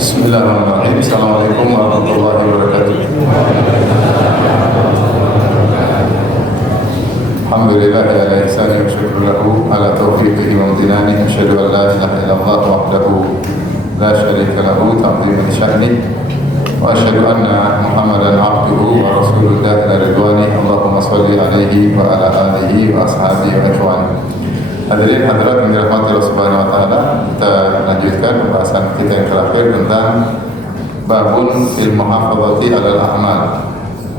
Bismillahirrahmanirrahim. Assalamualaikum warahmatullahi wabarakatuh. Alhamdulillah ala ihsani wa syukru lahu ala taufiqihi wa amtinani. Asyhadu an la ilaha illallah wahdahu la syarika lahu ta'ziman sya'ni wa asyhadu anna Muhammadan abduhu wa rasuluhu ila ridwani. Allahumma shalli alaihi wa ala alihi wa ashabihi wa ikhwan. Hadirin hadirat yang dirahmati Allah Subhanahu wa taala, kita lanjutkan pembahasan kita yang terakhir tentang babun fil muhafadzati 'alal a'mal.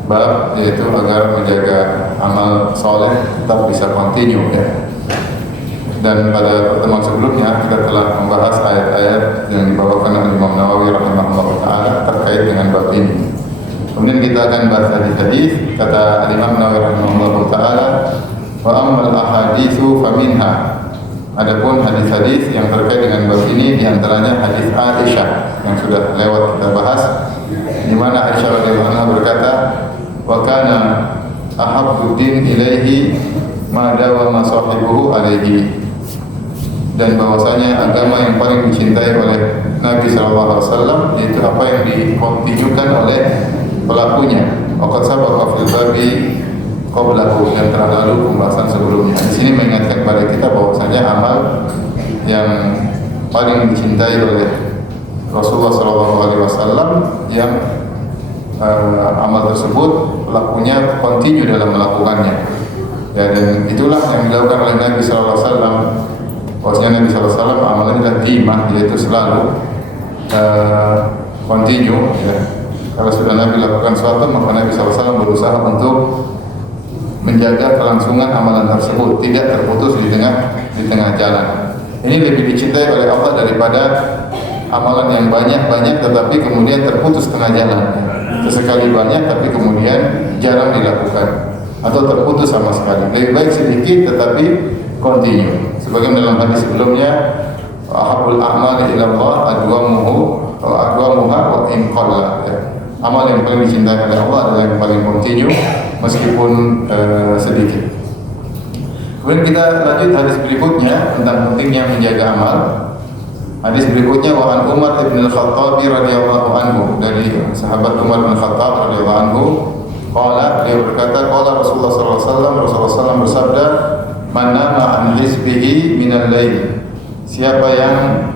Bab yaitu agar menjaga amal soleh tetap bisa kontinu ya. Dan pada pertemuan sebelumnya kita telah membahas ayat-ayat yang dibawakan oleh Imam Nawawi rahimahullah taala terkait dengan bab ini. Kemudian kita akan bahas hadis-hadis. Kata Imam Nawawi rahimahullah taala, wa ammal ahaditsu faminha. Adapun hadis-hadis yang terkait dengan bab ini di antaranya hadis Aisyah yang sudah lewat kita bahas, di mana Aisyah radhiyallahu anha berkata, wa kana ahabbu din ilaihi ma dawama sahibuhu alaihi. Dan bahwasanya agama yang paling dicintai oleh Nabi sallallahu alaihi wasallam yaitu apa yang dikontinukan oleh pelakunya. Waqad sabaqa fil babi qablahu, dan telah lalu pembahasan sebelumnya. Di sini mengingatkan kepada kita bahwasanya amal yang paling dicintai oleh Rasulullah SAW yang amal tersebut pelakunya kontinu dalam melakukannya. Ya, dan itulah yang dilakukan oleh Nabi SAW. Bahwasanya Nabi SAW amalannya adalah timah, yaitu selalu kontinu. Ya. Kalau sudah Nabi lakukan sesuatu, maka Nabi SAW berusaha untuk menjaga kelangsungan amalan tersebut, tidak terputus di tengah jalan. Ini lebih dicintai oleh Allah daripada amalan yang banyak tetapi kemudian terputus tengah jalan. Sesekali banyak tapi kemudian jarang dilakukan atau terputus sama sekali. Lebih baik sedikit tetapi kontinu. Sebagaimana dalam hadis sebelumnya, ahabul a'mali ila Allah adwamuha wa in qalla. Amal yang paling dicintai oleh Allah adalah yang paling kontinu meskipun sedikit. Kemudian kita lanjut hadis berikutnya tentang pentingnya menjaga amal. Hadis berikutnya wa an Umar bin Al-Khattab radhiyallahu anhu, dari sahabat Umar bin Khattab radhiyallahu anhu, qala, dia berkata, qala Rasulullah sallallahu alaihi wasallam, Rasulullah sallallahu bersabda, man nama an hizbihi minal lail, siapa yang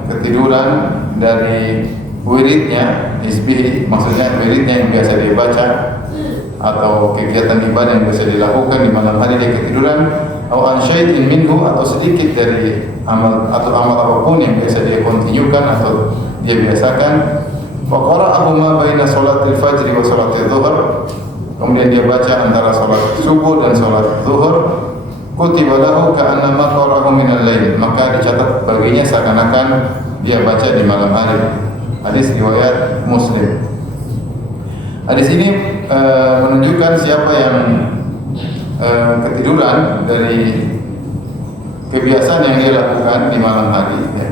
ketiduran dari wiridnya, hizbihi maksudnya wiridnya yang biasa dia baca atau kegiatan ibadah yang bisa dilakukan di malam hari dia ketiduran, atau an syai'in minhu, atau sedikit dari amal atau amal apapun yang biasa dia kontinukan atau dia biasakan, wa qara'ahu ma baina sholatil fajri wa sholatil zuhur, kemudian dia baca antara sholat subuh dan sholat zuhur, kutiba lahu ka'annama qara'ahu minal lail, maka dicatat baginya seakan-akan dia baca di malam hari. Hadis riwayat Muslim. Hadis ini menunjukkan siapa yang ketiduran dari kebiasaan yang dia lakukan di malam hari. Ya.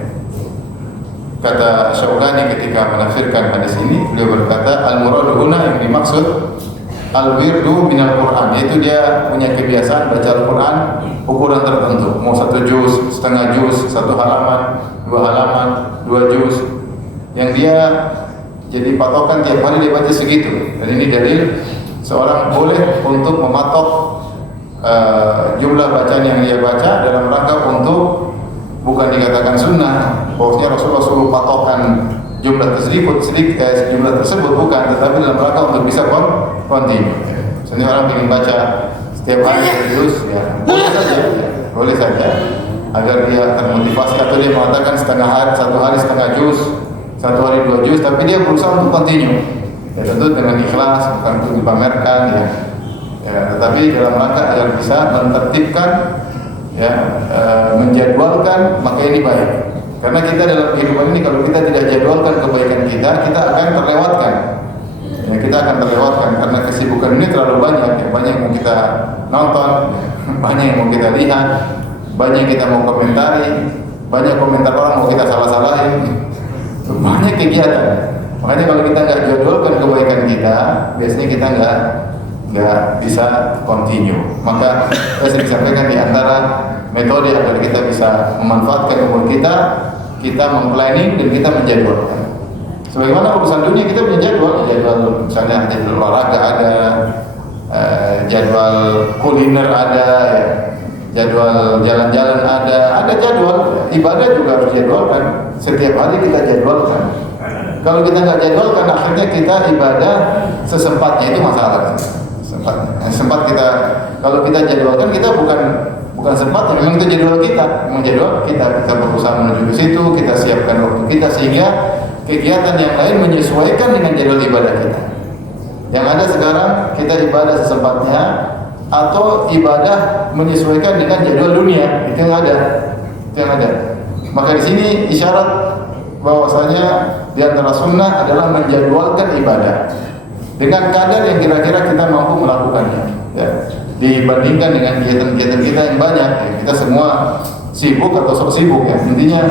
Kata Syaukani ketika menafsirkan hadis ini, beliau berkata, al-muradu huna, yang dimaksud al-wirdu minal Qur'an, yaitu dia punya kebiasaan baca Al-Quran ukuran tertentu, mau 1 juz, setengah juz, 1 halaman, 2 halaman, 2 juz, yang dia jadi patokan tiap hari dia baca segitu. Dan ini dalil seorang boleh untuk mematok jumlah bacaan yang dia baca dalam rangka untuk bukan dikatakan sunnah, bahwasanya Rasulullah suruh patokan jumlah tersebut bukan, tetapi dalam rangka untuk bisa kontinu. Misalnya orang ingin baca setiap hari terus, ya boleh saja, agar dia termotivasi, atau dia mengatakan setengah hari, 1 hari setengah juz, 1 hari 2 juz, tapi dia berusaha untuk kontinu. Ya tentu dengan ikhlas, bukan untuk dipamerkan, ya. Tetapi dalam rangka agar bisa mentertibkan, ya, menjadwalkan, maka ini baik. Karena kita dalam kehidupan ini, kalau kita tidak jadwalkan kebaikan kita akan terlewatkan. Ya, kita akan terlewatkan karena kesibukan ini terlalu banyak. Ya, banyak yang mau kita nonton, banyak yang mau kita lihat, banyak yang kita mau komentari, banyak komentar orang mau kita salah-salahin. Banyak kegiatan. Makanya kalau kita nggak jadwalkan kebaikan kita, biasanya kita nggak bisa continue. Maka saya sampaikan di antara metode agar kita bisa memanfaatkan umur kita, kita memplanning dan kita menjadwalkan. Sebagaimana urusan dunia kita punya jadwal, misalnya jadwal olahraga ada, jadwal kuliner ada, ya, jadwal jalan-jalan ada jadwal. Ibadah juga harus jadwalkan. Setiap hari kita jadwalkan. Kalau kita nggak jadwalkan, akhirnya kita ibadah sesempatnya, itu masalah. Sempat kita, kalau kita jadwalkan, kita bukan sempat, memang itu jadwal kita, kita berusaha menuju ke situ, kita siapkan waktu kita sehingga kegiatan yang lain menyesuaikan dengan jadwal ibadah kita. Yang ada sekarang kita ibadah sesempatnya atau ibadah menyesuaikan dengan jadwal dunia, itu yang ada. Maka di sini isyarat bahwasanya di antara sunnah adalah menjadwalkan ibadah dengan kadar yang kira-kira kita mampu melakukannya. Ya. Dibandingkan dengan kegiatan-kegiatan kita yang banyak, ya. Kita semua sibuk atau sok sibuk, ya. Intinya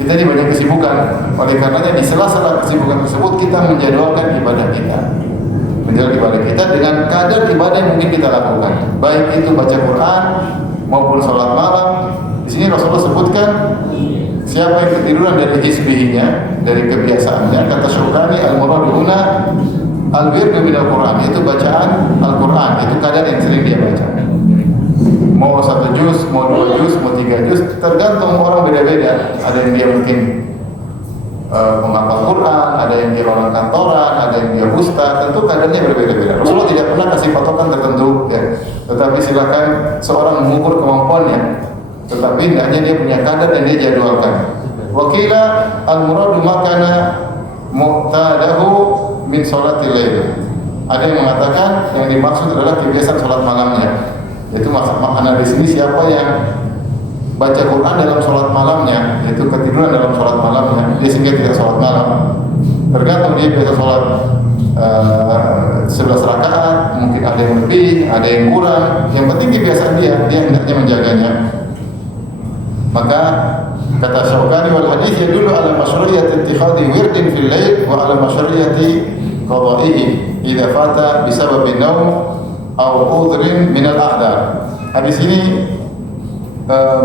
kita ini banyak kesibukan. Oleh karenanya di sela-sela kesibukan tersebut kita menjadwalkan ibadah kita. Dengan kadar ibadah yang mungkin kita lakukan. Baik itu baca Quran maupun sholat malam. Di sini Rasulullah sebutkan siapa yang ketiduran dari hizbihinya, dari kebiasaannya, kata Syukani al-muradu huna al-wirdu minal Quran, itu bacaan Al-Quran, itu kadar yang sering dia baca. Mau 1 juz, mau 2 juz, mau 3 juz, tergantung orang beda-beda. Ada yang dia mungkin menghafal Quran, ada yang dia orang kantoran, ada yang dia ustaz, tentu kadarnya berbeda-beda. Rasulullah tidak pernah kasih patokan tertentu, ya. Tetapi silakan seorang mengukur kemampuannya. Tetapi hendaknya dia punya kadar dan dia jadwalkan. Wakila al-muradu makana muqtadahu min sholatil lail. Ada yang mengatakan yang dimaksud adalah kebiasaan sholat malamnya. Yaitu makna di sini siapa yang baca Quran dalam sholat malamnya, yaitu ketiduran dalam sholat malamnya, dia sehingga tidak sholat malam. Tergantung dia biasa sholat 11 rakaat, mungkin ada yang lebih, ada yang kurang. Yang penting kebiasaan dia hendaknya menjaganya. Maka kata Syaukani wal hadits yadullu ala masyru'iyyati ittikhadhi wirdin fil lail wa ala masyru'iyyati qada'ihi idza fata bisababi naum aw udhrin min al-a'dar. Hadis ini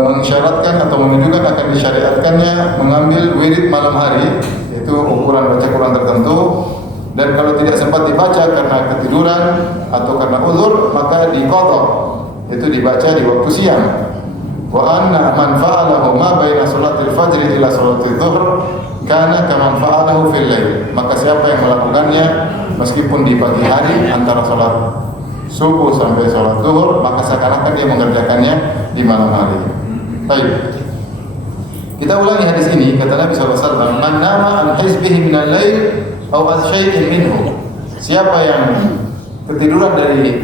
mengisyaratkan atau menunjukkan akan disyariatkannya mengambil wirid malam hari, yaitu ukuran baca Quran tertentu, dan kalau tidak sempat dibaca karena ketiduran atau karena uzur maka diqadha, yaitu dibaca di waktu siang. Wa anna man fa'alahu ma baina salatil fajr ila salatil dhuhr kana kaman fa'alahu fil lail. Maka siapa yang melakukannya meskipun di pagi hari antara salat subuh sampai salat zuhur, maka seakan-akan dia mengerjakannya di malam hari. Baik. Kita ulangi hadis ini, kata Nabi SAW, man nama an hizbihi minal lail aw an syai'in minhu. Siapa yang ketiduran dari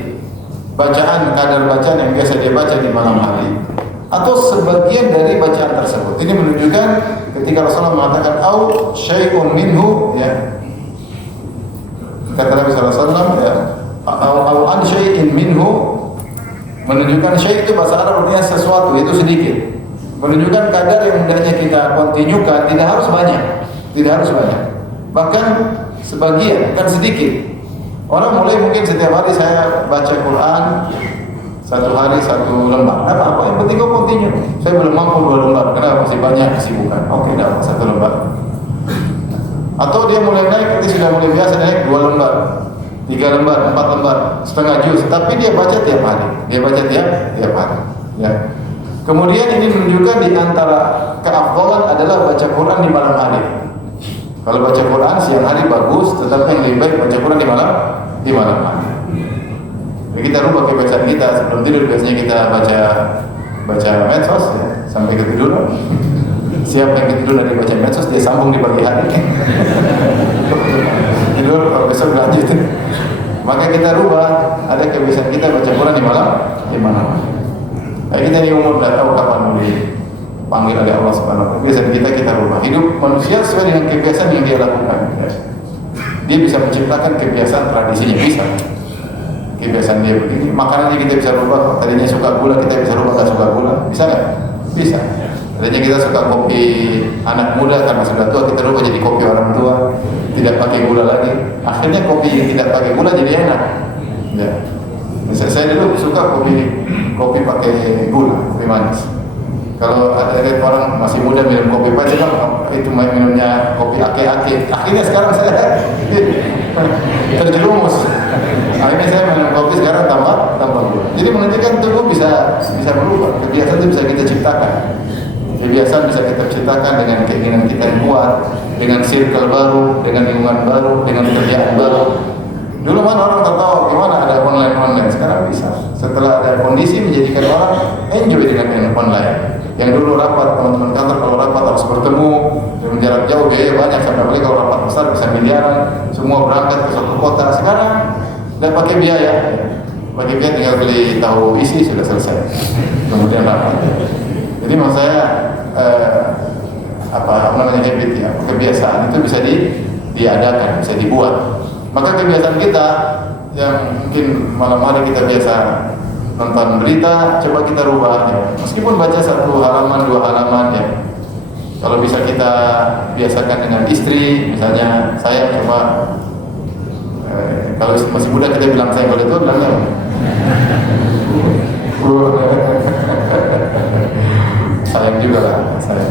bacaan, kadar bacaan yang biasa dia baca di malam hari atau sebagian dari bacaan tersebut. Ini menunjukkan ketika Rasulullah mengatakan au syai'un minhu, ya. Kata Nabi SAW, ya, au an syai'in minhu, menunjukkan syai' itu bahasa Arab artinya sesuatu, itu sedikit. Menunjukkan kadar yang hendaknya kita kontinyukan, tidak harus banyak. Bahkan sebagian, bukan sedikit. Orang mulai mungkin setiap hari saya baca Quran 1 hari 1 lembar. Tidak apa-apa, yang penting kau kontinu. Saya belum mampu 2 lembar, karena masih banyak kesibukan. Oke, dah 1 lembar. Atau dia mulai naik, nanti sudah mulai biasa naik 2 lembar, 3 lembar, 4 lembar, setengah juz. Tapi dia baca tiap hari. Ya. Kemudian ini menunjukkan di antara keafdalan adalah baca Quran di malam hari. Kalau baca Quran siang hari bagus, tetapi yang lebih baik baca Quran di malam hari. Jadi kita rubah kebiasaan kita, sebelum tidur biasanya kita baca medsos, ya, sampai ketiduran. Siapa yang ketiduran dari baca medsos, dia sambung di pagi hari. Tidur, kalau besok lanjut. Maka kita rubah, ada kebiasaan kita baca Quran di malam hari. Kayak kita ini umur tidak tahu kapan mau dipanggil oleh Allah Subhanahu wa Ta'ala. Kebiasaan kita rubah. Hidup manusia sesuai dengan kebiasaan yang dia lakukan. Dia bisa menciptakan kebiasaan tradisinya, bisa. Kebiasaan dia begini, makanannya kita bisa rubah. Tadinya suka gula, kita bisa rubah tak suka gula. Bisa nggak? Bisa. Tadinya kita suka kopi anak muda, karena sudah tua kita rubah jadi kopi orang tua, tidak pakai gula lagi. Akhirnya kopi yang tidak pakai gula jadi enak. Ya. Misalnya saya dulu suka kopi pakai gula, kopi manis. Kalau ada orang masih muda minum kopi pahit, itu minumnya kopi ake-ake. Akhirnya sekarang saya terjerumus. Akhirnya saya minum kopi sekarang tambah gula. Jadi menunjukkan tubuh bisa berubah. Kebiasaan itu bisa kita ciptakan. Kebiasaan bisa kita ciptakan dengan keinginan kita yang kuat, dengan circle baru, dengan lingkungan baru, dengan kerjaan baru. Dulu mana orang tertawa gimana ada online, sekarang bisa. Setelah ada kondisi menjadikan orang enjoy dengan online. Yang dulu rapat teman-teman kantor kalau rapat harus bertemu dengan jarak jauh, biaya banyak, sampai apalagi kalau rapat besar bisa miliaran, semua berangkat ke suatu kota. Sekarang tidak pakai biaya, tinggal beli tahu isi sudah selesai. Kemudian rapat. Jadi maksud saya habit ya, kebiasaan itu bisa diadakan, bisa dibuat. Maka kebiasaan kita yang mungkin malam hari kita biasa nonton berita, coba kita rubah ya. Meskipun baca 1 halaman, 2 halaman ya. Kalau bisa kita biasakan dengan istri, misalnya saya coba kalau masih muda kita bilang saya, kalau itu bilangnya sayang juga lah saya.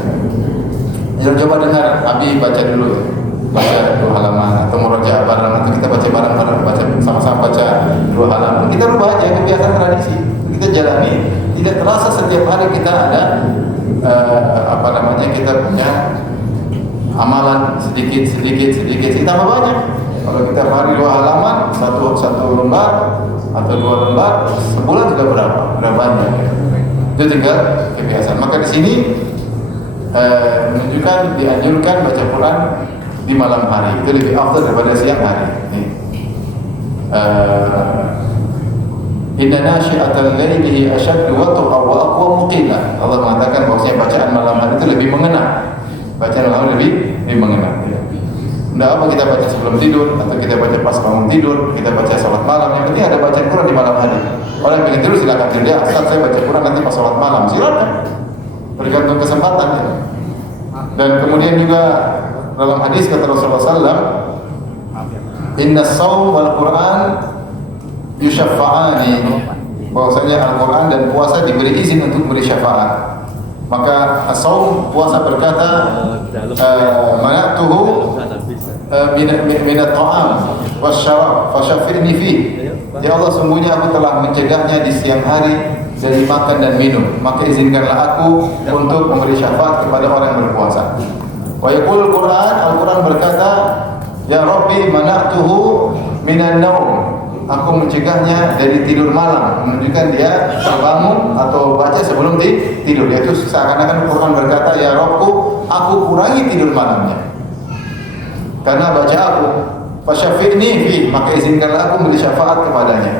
Ya, coba dengar Abi baca dulu ya. Baca 2 halaman atau murojaah bareng, atau kita baca bareng-bareng, baca sama-sama baca 2 halaman. Kita rubah aja kebiasaan tradisi. Kita jalani, tidak terasa setiap hari kita ada kita punya amalan sedikit, tambah banyak. Kalau kita hari 2 halaman, satu lembar atau 2 lembar, sebulan sudah berapa? Sudah banyak. Itu tinggal kebiasaan. Maka di sini menunjukkan dianjurkan baca Quran di malam hari. Itu lebih afdal daripada siang hari. Inna nasyi'atal laili asyaddu watqa wa aqwamu qila. Allah mengatakan bahwasanya bacaan malam hari itu lebih mengena. Bacaan malam hari lebih mengena. Tidak apa kita baca sebelum tidur atau kita baca pas bangun tidur, kita baca salat malam. Yang penting ada bacaan Quran di malam hari. Orang yang ingin tidur silakan tidur. Asal saya baca Quran nanti pas salat malam, silakan. Tergantung kesempatan ya. Dan kemudian juga dalam hadis kata Rasulullah SAW, Inna as-sawm wal Quran yusyafa'ani, bahwasanya Al-Quran dan puasa diberi izin untuk beri syafaat. Maka as-sawm, puasa berkata mana'tuhu minat ta'am wasyarab fasyafi'ni fi. Ya Allah, sungguhnya aku telah mencegahnya di siang hari dari makan dan minum, maka izinkanlah aku untuk memberi syafaat kepada orang yang berpuasa. Wa yaqul Quran, Al-Quran berkata, ya Rabbi mana'tuhu minan naum, aku mencegahnya dari tidur malam, menunjukkan dia terbangun atau baca sebelum tidur. Yaitu seakan-akan Quran berkata, ya Rabbku, aku kurangi tidur malamnya karena baca aku. Fasyafi'ni fi, maka izinkanlah aku memberi syafaat kepadanya.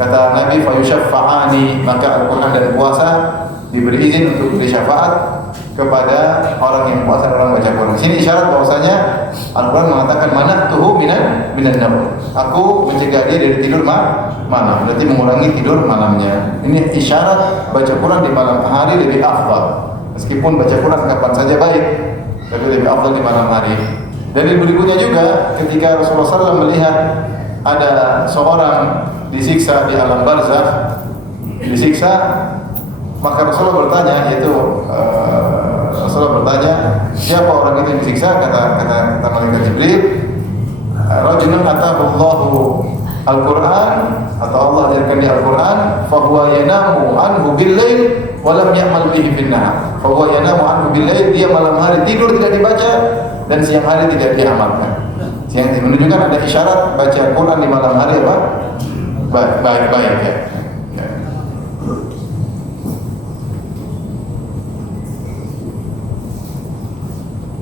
Kata Nabi, fayusyafa'ani, maka Al-Quran dan puasa diberi izin untuk beri syafaat kepada orang yang puasa dan orang baca Quran. Sini isyarat bahwasanya Al-Quran mengatakan mana'tuhu minan naum, aku mencegah dia dari tidur malam, berarti mengurangi tidur malamnya. Ini isyarat baca Quran di malam hari lebih afdal. Meskipun baca Quran kapan saja baik, tapi lebih afdal di malam hari. Dari berikutnya juga ketika Rasulullah SAW melihat ada seorang disiksa di alam barzakh, maka Rasulullah bertanya, siapa orang itu yang disiksa? Kata malaikat Jibril, rajulun atahu Allahu Al-Quran, atau Allah ajarkan di Al-Quran, fahuwa yanamu anhu bil-lail wa lam ya'mal bihi fin-nahar. Fahuwa yanamu anhu bil-lail, dia malam hari tidur tidak dibaca dan siang hari tidak diamalkan. Yang menunjukkan ada isyarat baca Quran di malam hari apa? Baik-baik ya.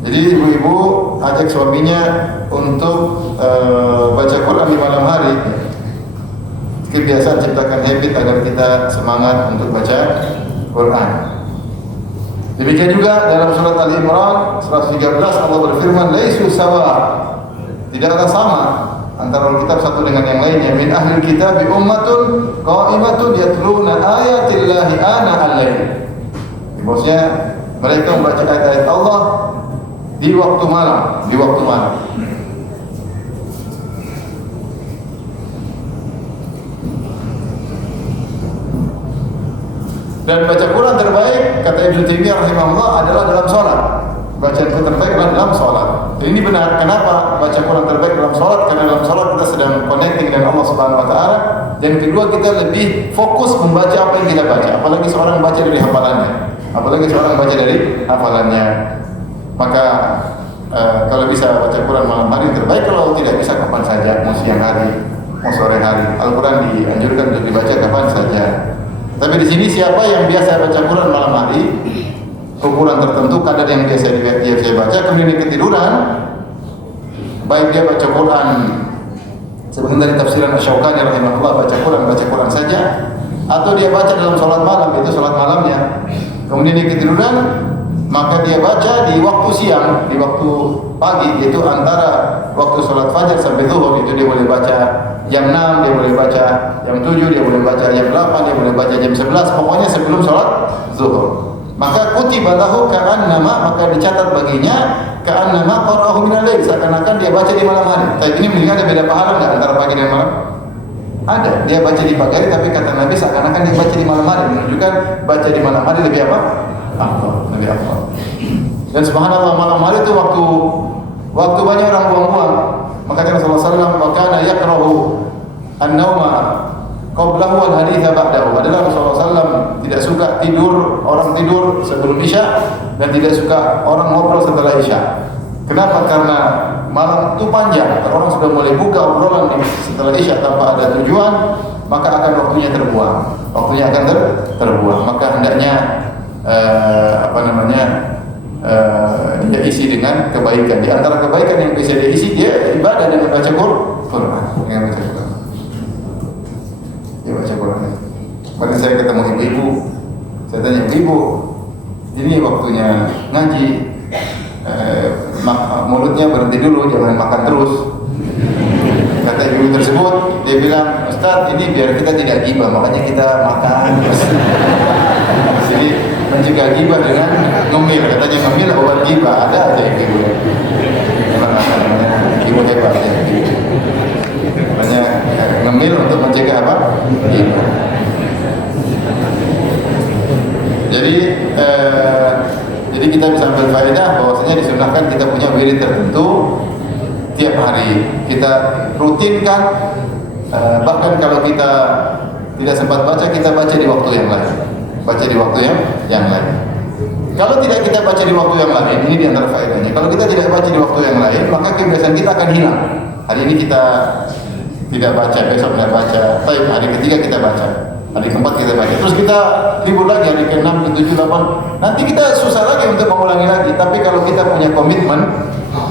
Jadi ibu-ibu ajak suaminya untuk baca Quran di malam hari. Kebiasaan, ciptakan habit agar kita semangat untuk baca Quran. Demikian juga dalam surat Al-Imran 113 Allah berfirman, "Laisu sawa." Tidaklah sama antara kitab satu dengan yang lainnya. Min ahli kitab ummatun qa'imatun yatluna ayatillahi ana al-lail. Maksudnya mereka membaca ayat-ayat Allah di waktu malam, Dan baca Quran terbaik kata Ibnu Taimiyah rahimahullah adalah dalam sholat. bacaanku terbaik adalah dalam sholat. Dan ini benar. Kenapa baca Quran terbaik dalam sholat? Karena dalam sholat kita sedang connecting dengan Allah Subhanahu Wa Taala. Dan kedua, kita lebih fokus membaca apa yang kita baca. Apalagi seorang baca dari hafalannya. Maka kalau bisa baca Quran malam hari terbaik. Kalau tidak bisa kapan saja, mau siang hari, mau sore hari. Al-Quran dianjurkan untuk dibaca kapan saja. Tapi di sini siapa yang biasa baca Quran malam hari, ukuran tertentu kadar yang biasa dia baca, kemudian dia ketiduran, baik dia baca Quran sebenarnya dari tafsiran Asy-Syaukani rahimahullah, baca Quran saja, atau dia baca dalam sholat malam, itu sholat malamnya, kemudian dia ketiduran, maka dia baca di waktu siang, di waktu pagi, yaitu antara waktu sholat fajar sampai zuhur. Itu dia boleh baca jam 6, dia boleh baca jam 7, dia boleh baca jam 8, dia boleh baca jam 11, pokoknya sebelum sholat zuhur. Maka kutiba lahu ka'annama, maka dicatat baginya ka'annama qara'ahu minal lail, seakan-akan dia baca di malam hari. Tapi ini mungkin ada beda pahala enggak antara pagi dan malam? Ada. Dia baca di pagi hari, tapi kata Nabi seakan-akan dia baca di malam hari, menunjukkan baca di malam hari lebih apa? Lebih afdal. Dan subhanallah, malam hari itu waktu banyak orang buang-buang. Makanya Rasulullah SAW wa kana yakrahu an-nauma qablahu wal haditha ba'dahu. Adalah Rasulullah SAW tidak suka orang tidur sebelum Isya, dan tidak suka orang ngobrol setelah Isya. Kenapa? Karena malam itu panjang. Kalau orang sudah mulai buka obrolan setelah Isya tanpa ada tujuan, maka akan waktunya terbuang. Terbuang. Maka hendaknya dia isi dengan kebaikan. Di antara kebaikan yang bisa dia isi, dia ibadah dengan baca Quran. Dia baca Quran. Kemarin saya ketemu ibu-ibu, saya tanya, ibu, ini waktunya ngaji, mulutnya berhenti dulu, jangan makan terus. Kata ibu tersebut, dia bilang, Ustaz, ini biar kita tidak gibah, makanya kita makan terus. Jadi mencegah gibah dengan ngemil. Katanya ngemil obat gibah. Ada aja ibu. Ibu hebat ya. Makanya ngemil untuk mencegah apa? Gibah. Jadi kita bisa ambil faedah bahwasanya disunahkan kita punya wirid tertentu tiap hari. Kita rutinkan, bahkan kalau kita tidak sempat baca, kita baca di waktu yang lain. Kalau tidak kita baca di waktu yang lain, ini di antara faedahnya. Kalau kita tidak baca di waktu yang lain, maka kebiasaan kita akan hilang. Hari ini kita tidak baca, besok tidak baca. Baik, hari ketiga kita baca, hari keempat kita baca. Terus kita libur lagi hari ke-6, ke-7, 8. Nanti kita susah lagi untuk mengulangi lagi. Tapi kalau kita punya komitmen,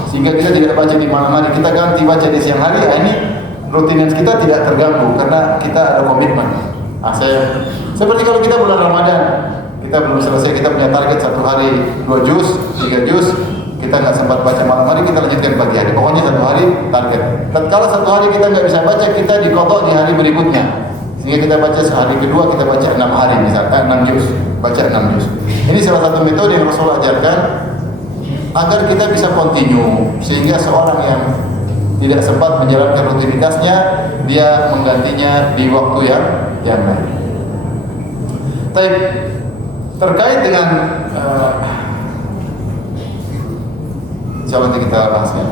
sehingga kita tidak baca di malam hari, kita ganti baca di siang hari, ini rutinitas kita tidak terganggu karena kita ada komitmen. Seperti kalau kita bulan Ramadan, kita belum selesai, kita punya target 1 hari 2 juz, 3 juz, kita nggak sempat baca malam hari, kita lanjutkan pagi hari. Pokoknya 1 hari target. Kalau 1 hari kita nggak bisa baca, kita dikodok di hari berikutnya. Sehingga kita baca sehari kedua, kita baca 6 hari misalkan, 6 juz, baca 6 juz. Ini salah satu metode yang Rasulullah ajarkan agar kita bisa continue, sehingga seorang yang tidak sempat menjalankan rutinitasnya, dia menggantinya di waktu yang lain. Terkait dengan coba kita bahasnya.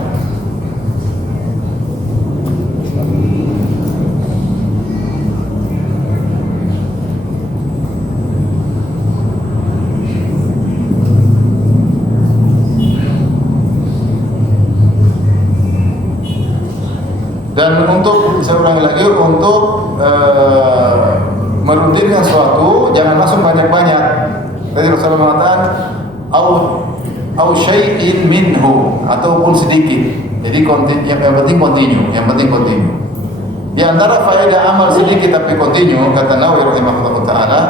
Dan untuk, saya ulangi lagi, untuk merutinkan sesuatu jangan langsung banyak-banyak. Tadi Rasulullah mengatakan au syai'in minhu, ataupun sedikit. Jadi yang penting continue, Di antara faedah amal sedikit tapi continue, kata Nawawi rahimahullah taala,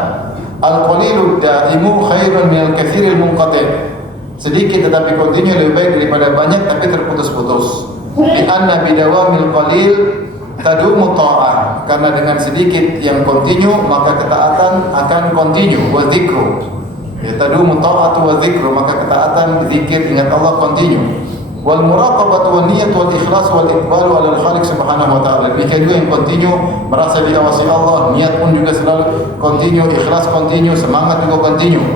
al-qalilu da'imu khairun minal katsiril munqati'. Sedikit tetapi continue lebih baik daripada banyak tapi terputus-putus. Bi anna bidawamil qalil tadumu ta'ah, karena dengan sedikit yang continue maka ketaatan akan continue. Wa dzikru, ya tadumu ta'atu wa dzikru, maka ketaatan, zikir, ingat Allah continue. Wal muraqabatu wan niyyatu wal ikhlas wal iqbal ala al-khaliq subhanahu wa ta'ala, demikian juga yang continue merasa diawasi Allah, niat pun juga selalu continue, ikhlas continue, semangat juga continue.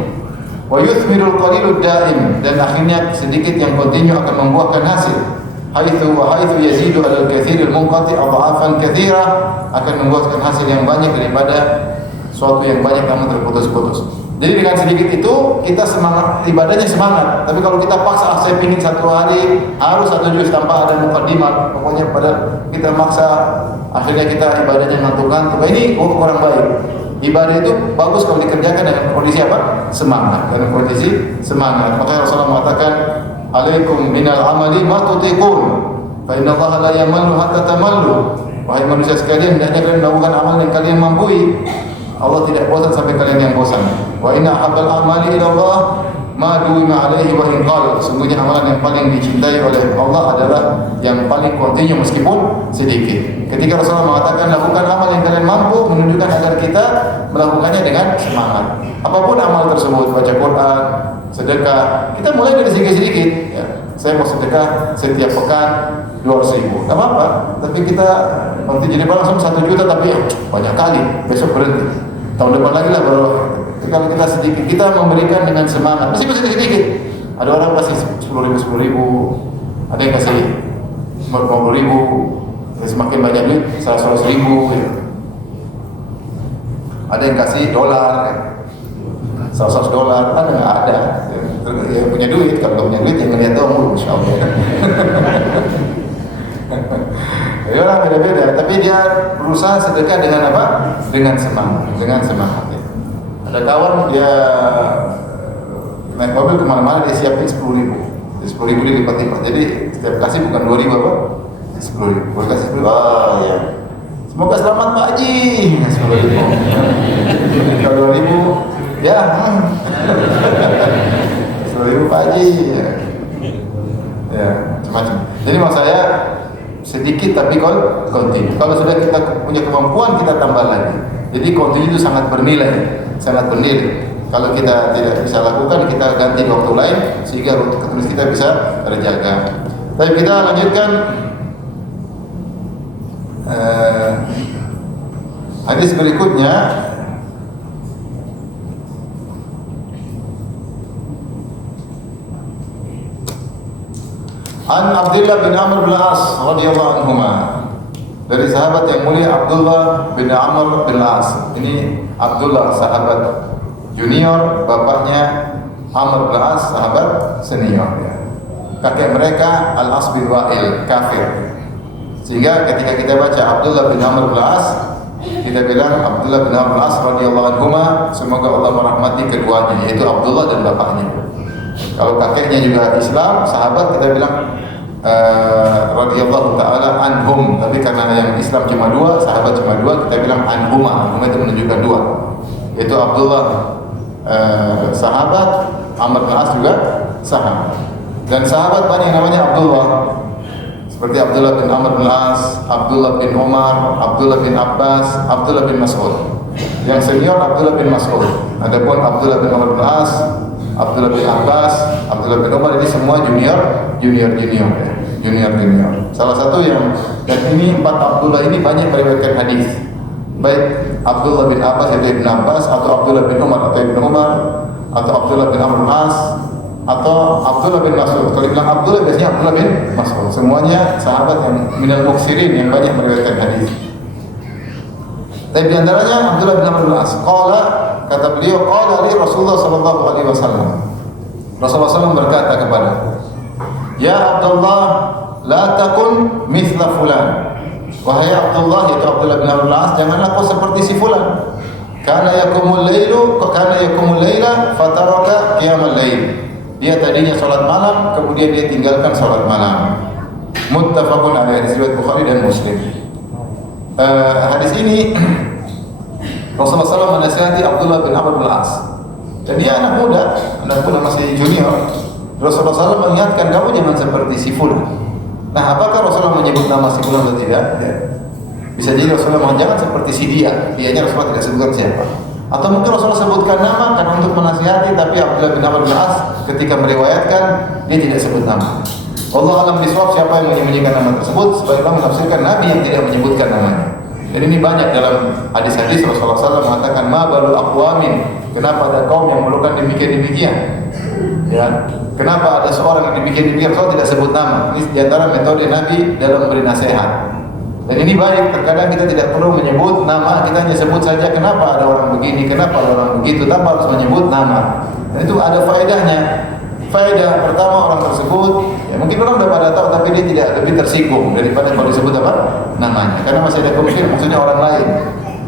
Wa yuthmirul qalilud daim, dan akhirnya sedikit yang kontinu akan membuahkan hasil. Haitsu yazidu 'alal katsiril munqati' adha'afan katsira, akan membuahkan hasil yang banyak daripada suatu yang banyak namun terputus-putus. Jadi dengan sedikit itu kita semangat ibadahnya semangat. Tapi kalau kita paksa, saya pingin satu hari harus 1 juz tanpa ada mukadimah, pokoknya pada kita maksa, akhirnya kita ibadahnya ngantuk-ngantuk. Ini kurang baik. Ibadah itu bagus kalau dikerjakan dengan kondisi apa? Semangat. Dalam kondisi semangat. Maka Rasulullah mengatakan, "Alaikum minal amali ma tutiqun, fa inna Allaha la yamallu hatta tamallu." Wahai manusia sekalian, hendaknya kalian melakukan amal yang kalian mampu. Allah tidak bosan sampai kalian yang bosan. Wa inna habbal amali ila Allah ma duwima alaihi wa in qala. Sungguhnya amalan yang paling dicintai oleh Allah adalah yang paling kontinu meskipun sedikit. Ketika Rasulullah mengatakan lakukan amal yang kalian mampu, menunjukkan agar kita melakukannya dengan semangat. Apapun amal tersebut, baca Quran, sedekah, kita mulai dari sedikit-sedikit. Ya. Saya mau sedekah setiap pekan 200.000, tak apa-apa. Tapi kita nanti jadi langsung 1 juta, tapi banyak kali. Besok berhenti. Tahun depan lagi lah baru. Kalau kita sedikit, kita memberikan dengan semangat. Meskipun sedikit. Ada orang kasih 10.000, ada yang kasih 50.000, semakin banyak duit 100.000. Ya. Ada yang kasih dolar, $100, ada nggak ada. Ya, punya duit, kalau punya duit yang ngeliat dong, insya Allah. Jadi orang beda-beda, tapi dia berusaha sedekah dengan apa? Dengan semangat, Ya. Ada kawan dia naik mobil kemana-mana, dia siapin 10.000. 10.000 dilipat-lipat. Jadi setiap kasih bukan 2.000 apa? 10.000. Boleh kasih 10.000. Ya. Semoga selamat Pak Haji. 10.000. Kalau 2.000, ya. 10.000 Pak Haji. Ya, macam-macam. Jadi maksud saya sedikit tapi kontinu. Kalau sudah kita punya kemampuan, kita tambah lagi. Jadi kontinu itu sangat bernilai, Kalau kita tidak bisa lakukan, kita ganti waktu lain sehingga terus kita bisa terjaga. Tapi kita lanjutkan hadis berikutnya. An Abdullah bin Amr bin As radhiyallahu anhuma, dari sahabat yang mulia Abdullah bin Amr bin As. Ini Abdullah sahabat junior, bapaknya Amr bin As sahabat senior. Kakek mereka Al As bin Wa'il kafir. Sehingga ketika kita baca Abdullah bin Amr bin As, kita bilang Abdullah bin Amr bin As radhiyallahu anhuma, semoga Allah merahmati keduanya, yaitu Abdullah dan bapaknya. Kalau kakeknya juga Islam, sahabat, kita bilang radhiyallahu taala anhum. Tapi karena yang Islam cuma 2, sahabat cuma 2, kita bilang anhuma. Anhuma itu menunjukkan 2. Yaitu Abdullah sahabat, Amr bin As juga sahabat. Dan sahabat banyak yang namanya Abdullah. Seperti Abdullah bin Amr bin As, Abdullah bin Umar, Abdullah bin Abbas, Abdullah bin Mas'ud. Yang senior Abdullah bin Mas'ud. Adapun Abdullah bin Amr bin As, Abdullah bin Abbas, Abdullah bin Umar, ini semua junior. Salah satu yang, dan ini 4 Abdullah ini banyak meriwayatkan hadis. Baik Abdullah bin Abbas yaitu Ibn Abbas, atau Abdullah bin Umar atau Ibn Umar, atau Abdullah bin Amr bin As, atau Abdullah bin Mas'ud. Kalau bilang Abdullah biasanya Abdullah bin Mas'ud. Semuanya sahabat yang minal muksirin, yang banyak meriwayatkan hadis. Tapi di antaranya Abdullah bin Amr bin As, kata beliau, qala li Rasulullah sallallahu alaihi wasallam. Rasulullah SAW berkata kepada, ya Abdullah, la takun mithla fulan. Wahai Abdullah, yaitu Abdullah bin Amr bin As, janganlah kau seperti si fulan. Kana yakumul laila fataraka qiyamal lail. Dia tadinya salat malam, kemudian dia tinggalkan salat malam. Muttafaqun alaihi, riwayat Bukhari dan Muslim. Hadis ini Rasulullah SAW menasihati Abdullah bin Amr bin As, dan dia anak muda masih junior. Rasulullah SAW mengingatkan, kamu jangan seperti si fulan. Nah, apakah Rasulullah menyebut nama si fulan atau tidak? Ya. Bisa jadi Rasulullah mengatakan jangan seperti si dianya Rasulullah tidak sebutkan siapa. Atau mungkin Rasulullah sebutkan nama karena untuk menasihati, tapi Abdullah bin Amr bin As ketika meriwayatkan dia tidak sebut nama. Allah alam bisawab siapa yang menyebutkan nama tersebut, sebagaimana menafsirkan Nabi yang tidak menyebutkan namanya. Dan ini banyak dalam hadis-hadis Rasulullah SAW mengatakan ma balu aqwamin Kenapa ada kaum yang melakukan demikian? Ya, kenapa ada seorang yang demikian? Kalau tidak sebut nama. Ini diantara metode Nabi dalam memberi nasihat. Dan ini baik. Terkadang kita tidak perlu menyebut nama, kita hanya sebut saja kenapa ada orang begini, kenapa ada orang begitu, tanpa harus menyebut nama. Dan itu ada faedahnya. Faedah pertama, orang tersebut, ya mungkin orang sudah pada tahu, tapi dia tidak lebih tersinggung daripada kalau disebut apa namanya, karena masih ada kemungkinan maksudnya orang lain.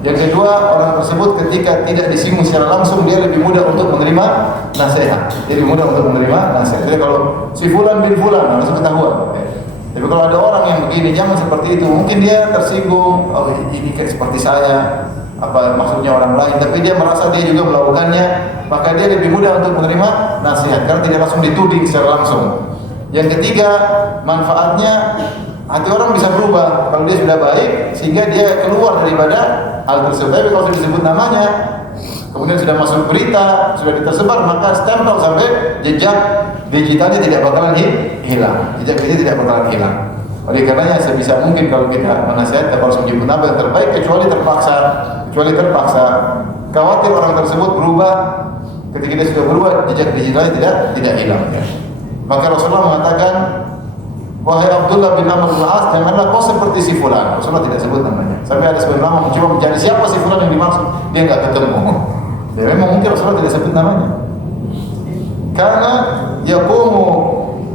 Yang kedua, orang tersebut ketika tidak disinggung secara langsung, dia lebih mudah untuk menerima nasihat. Jadi mudah untuk menerima nasihat. Jadi kalau si fulan bin fulan langsung ketahuan. Tapi kalau ada orang yang begini, jangan seperti itu. Mungkin dia tersinggung, oh ini kayak seperti saya, apa maksudnya orang lain, tapi dia merasa dia juga melakukannya, maka dia lebih mudah untuk menerima nasihat karena tidak langsung dituding secara langsung. Yang ketiga, manfaatnya hati orang bisa berubah kalau dia sudah baik, sehingga dia keluar daripada hal tersebut. Tapi kalau sudah disebut namanya, kemudian sudah masuk berita, sudah tersebar, maka stempel sampai jejak digitalnya tidak bakalan hilang. Jejak digital tidak bakalan hilang. Oleh karenanya sebisa mungkin kalau kita menasihatkan harus menyebut nama yang terbaik, kecuali terpaksa. Khawatir orang tersebut berubah, ketika dia sudah berubah, jejak digitalnya tidak hilang. Ya. Maka Rasulullah mengatakan, wahai Abdullah bin Amr bin As, janganlah kau seperti si fulan. Rasulullah tidak sebut namanya. Sampai ada sebagian ulama mencoba mencari siapa si fulan yang dimaksud, dia enggak ketemu. Ya memang mungkin Rasulullah tidak sebut namanya. Karena yaqumu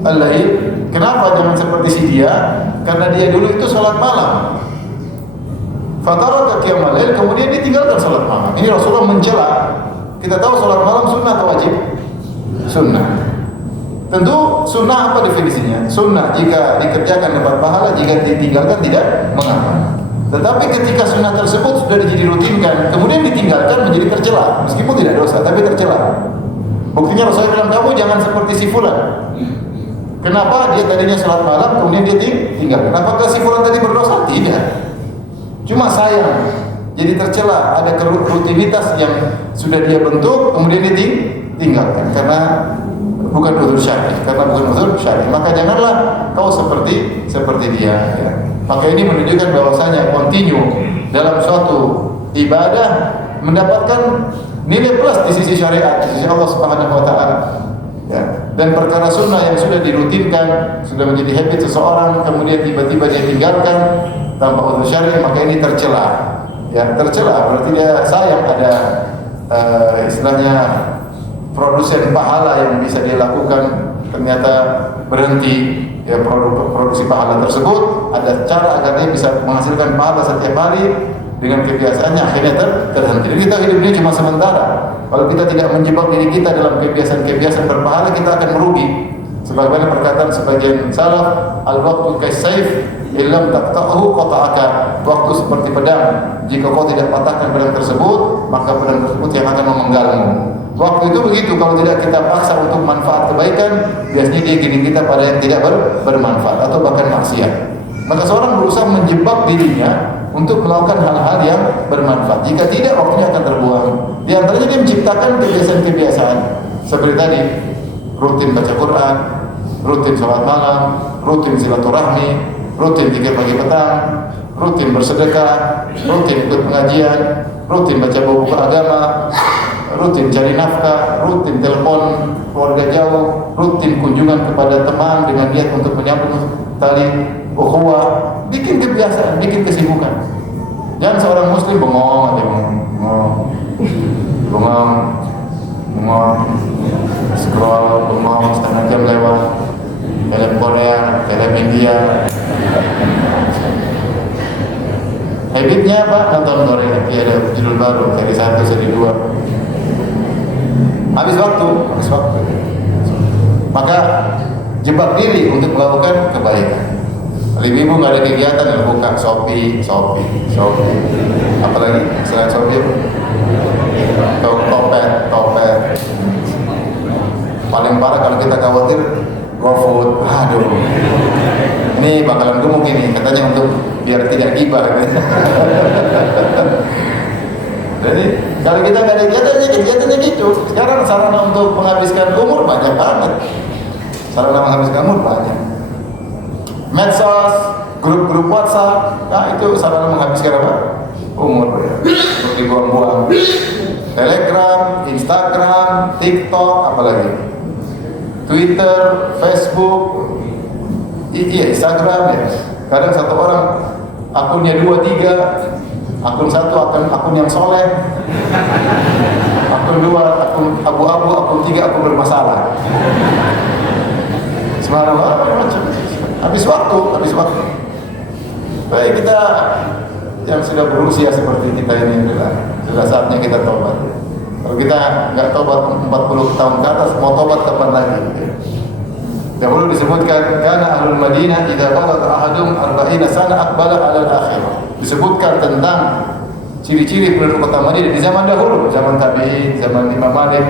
al-lail, kenapa jangan seperti si dia? Karena dia dulu itu salat malam. Fataraka qiyamal lail, kemudian dia tinggalkan salat malam. Ini Rasulullah mencela. Kita tahu salat malam sunnah atau wajib? Sunnah. Tentu sunnah apa definisinya? Sunnah jika dikerjakan dapat pahala, jika ditinggalkan tidak mengapa. Tetapi ketika sunnah tersebut sudah jadi rutinkan, kemudian ditinggalkan menjadi tercela, meskipun tidak dosa, tapi tercela. Buktinya Rasulullah bilang, kamu jangan seperti si fulan. Kenapa? Dia tadinya salat malam, kemudian dia tinggal. Apakah si fulan tadi berdosa? Tidak. Cuma sayang, jadi tercela. Ada rutinitas yang sudah dia bentuk, kemudian dia tinggalkan karena bukan udzur syar'i, maka janganlah kau seperti dia. Ya. Maka ini menunjukkan bahwasanya continue dalam suatu ibadah mendapatkan nilai plus di sisi syariat, di sisi Allah Subhanahu wa taala. Ya. Dan perkara sunnah yang sudah dirutinkan, sudah menjadi habit seseorang, kemudian tiba-tiba dia tinggalkan tanpa udzur syar'i, maka ini tercela. Ya, tercela berarti dia sayang ada istilahnya produsen pahala yang bisa dia lakukan ternyata berhenti, ya produksi pahala tersebut. Ada cara agar dia bisa menghasilkan pahala setiap hari dengan kebiasaannya, akhirnya terhenti. Jadi kita hidup ini cuma sementara. Kalau kita tidak menjebak diri kita dalam kebiasaan-kebiasaan berpahala, kita akan merugi. Sebagaimana perkataan sebagian salaf, al-waqtu kas-sayf illam taqta'hu qata'aka. Waktu seperti pedang, jika kau tidak patahkan pedang tersebut, maka pedang tersebut yang akan memenggalmu. Waktu itu begitu, kalau tidak kita paksa untuk manfaat kebaikan, biasanya dia giring kita pada yang tidak bermanfaat atau bahkan maksiat. Maka seorang berusaha menjebak dirinya untuk melakukan hal-hal yang bermanfaat. Jika tidak, waktunya akan terbuang. Di antaranya dia menciptakan kebiasaan-kebiasaan seperti tadi, rutin baca Quran, rutin sholat malam, rutin silaturahmi, rutin zikir pagi petang, rutin bersedekah, rutin ikut pengajian, rutin baca buku agama, rutin cari nafkah, rutin telepon keluarga jauh, rutin kunjungan kepada teman dengan niat untuk menyambung tali ukhuwah. Bikin kebiasaan, bikin kesibukan. Jangan seorang muslim bengong, scroll, bengong, setengah jam lewat, film Korea, film India. Habitnya apa? Nonton Korea, dia ada judul baru, seri 1, seri 2. Habis waktu. Maka jebak diri untuk melakukan kebaikan. Ibu nggak ada kegiatan yang buka Shopee. Apalagi selain Shopee, topet. Paling parah kalau kita khawatir GoFood. Aduh, ini bakalan gemuk ini. Katanya untuk biar tidak gibah. Jadi kalau kita nggak ada kegiatannya gitu. Sekarang sarana untuk menghabiskan umur banyak banget. Medsos, grup-grup WhatsApp, nah itu sarana menghabiskan apa? Umur, ya. Untuk dibuang-buang. Telegram, Instagram, TikTok, apalagi Twitter, Facebook, iya Instagram ya. Kadang satu orang akunnya 2, 3, akun satu akun yang soleh, akun 2 akun abu-abu, akun 3 akun bermasalah. Subhanallah, habis waktu. Baik, kita yang sudah berusia seperti kita ini sudah saatnya kita tobat. Kalau kita nggak tobat 40 tahun ke atas, mau tobat kapan lagi? Dahulu disebutkan karena ahlul Madinah idza balagha ahadum 40 sana aqbala 'ala al-akhirah. Disebutkan tentang ciri-ciri penduduk kota Madinah di zaman dahulu, zaman tabi'in, zaman Imam Malik.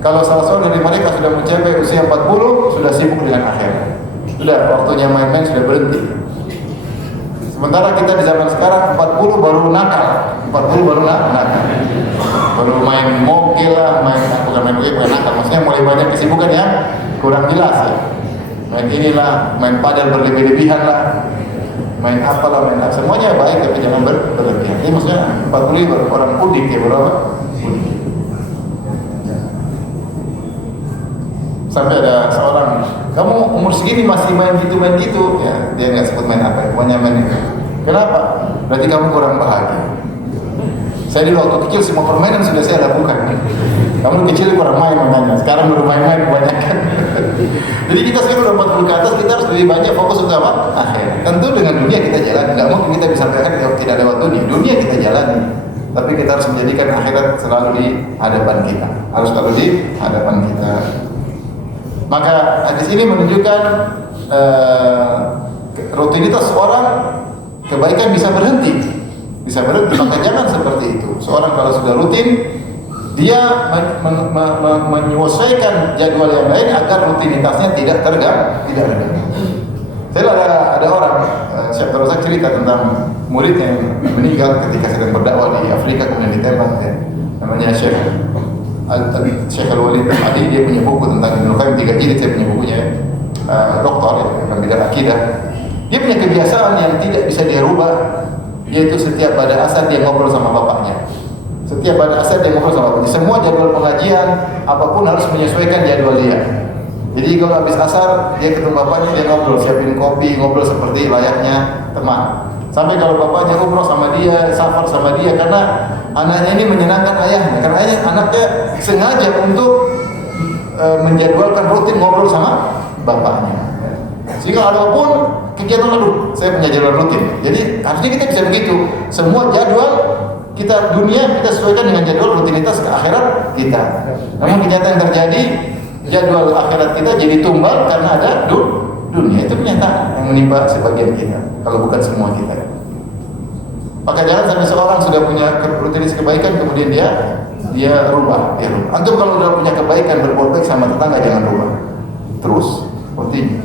Kalau salah seorang dari mereka sudah mencapai usia 40, sudah sibuk dengan akhirat. Sudah waktunya main-main, sudah berhenti. Sementara kita di zaman sekarang 40 baru nakal, baru main mogil lah, bukan main nakal, maksudnya mulai banyak kesibukan yang kurang jelas ya. Main inilah, main padel berlebih-lebihan lah, main apalah, semuanya baik tapi jangan berlebihan. Ini maksudnya 40 baru orang udik ya, berapa? Udik. Sampai ada seorang, kamu umur segini masih main gitu ya, dia nggak sebut main apa, pokoknya main itu. Kenapa? Berarti kamu kurang bahagia. Saya dulu waktu kecil semua permainan sudah saya lakukan. Kamu kecil kurang main makanya, sekarang baru main-main kebanyakan. Jadi kita sekarang udah 40 ke atas, kita harus lebih banyak fokus untuk apa? Akhir. Tentu dengan dunia kita jalan, nggak mungkin kita bisa katakan tidak lewat dunia kita jalani. Tapi kita harus menjadikan akhirat selalu di hadapan kita, harus selalu di hadapan kita. Maka hadis ini menunjukkan rutinitas orang kebaikan bisa berhenti. Maka jangan seperti itu. Seorang kalau sudah rutin, dia menyesuaikan jadwal yang lain agar rutinitasnya tidak terganggu. Saya ada orang, Syekh Razak cerita tentang murid yang meninggal ketika sedang berdakwah di Afrika kemudian ditembak. Ya. Namanya Syekh Al-Walid Al-Adi, dia punya buku tentang Ibnu Qayyim 3 jilid, saya punya bukunya, doktor ya, tentang bidang akidah. Dia punya kebiasaan yang tidak bisa dia rubah, yaitu setiap pada asar dia ngobrol sama bapaknya. Semua jadwal pengajian apapun harus menyesuaikan jadwal dia. Jadi kalau habis asar dia ketemu bapaknya, dia ngobrol, siapin kopi, ngobrol seperti layaknya teman. Sampai kalau bapaknya umroh sama dia, safar sama dia, karena anaknya ini menyenangkan ayahnya. Karena anaknya sengaja untuk menjadwalkan rutin ngobrol sama bapaknya. Sehingga apapun kegiatan saya punya jadwal rutin. Jadi harusnya kita bisa begitu. Semua jadwal kita dunia kita sesuaikan dengan jadwal rutinitas ke akhirat kita. Namun kenyataan yang terjadi, jadwal akhirat kita jadi tumbal karena ada dunia. Itu kenyataan yang menimpa sebagian kita, kalau bukan semua kita. Maka jangan sampai seorang sudah punya rutinitas kebaikan kemudian dia rubah. Antum kalau sudah punya kebaikan berbuat baik sama tetangga jangan rubah. Terus continue.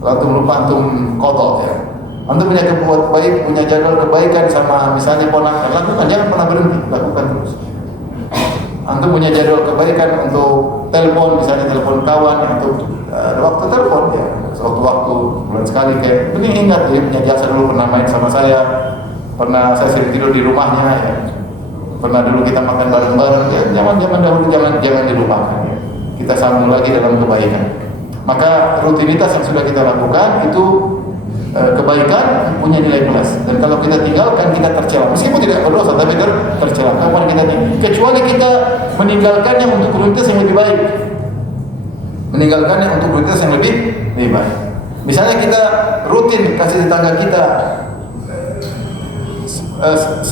Kalau antum lupa antum qadha ya. Antum punya kebuat baik, punya jadwal kebaikan sama misalnya ponakan, lakukan, jangan pernah berhenti, lakukan terus. Antum punya jadwal kebaikan untuk telepon, misalnya telepon kawan, untuk waktu telepon ya, waktu bulan sekali kayak, ini ingat ya, punya jasa dulu pernah main sama saya, pernah saya sering tidur di rumahnya ya, pernah dulu kita makan bareng-bareng ya, zaman dahulu jangan dilupakan ya. Kita sambung lagi dalam kebaikan. Maka rutinitas yang sudah kita lakukan itu kebaikan punya nilai plus, dan kalau kita tinggalkan kita tercela, meskipun tidak berdosa tapi tercela. Kapan kita kecuali kita meninggalkannya untuk rutinitas yang lebih baik, baik. Misalnya kita rutin kasih tetangga kita 100.000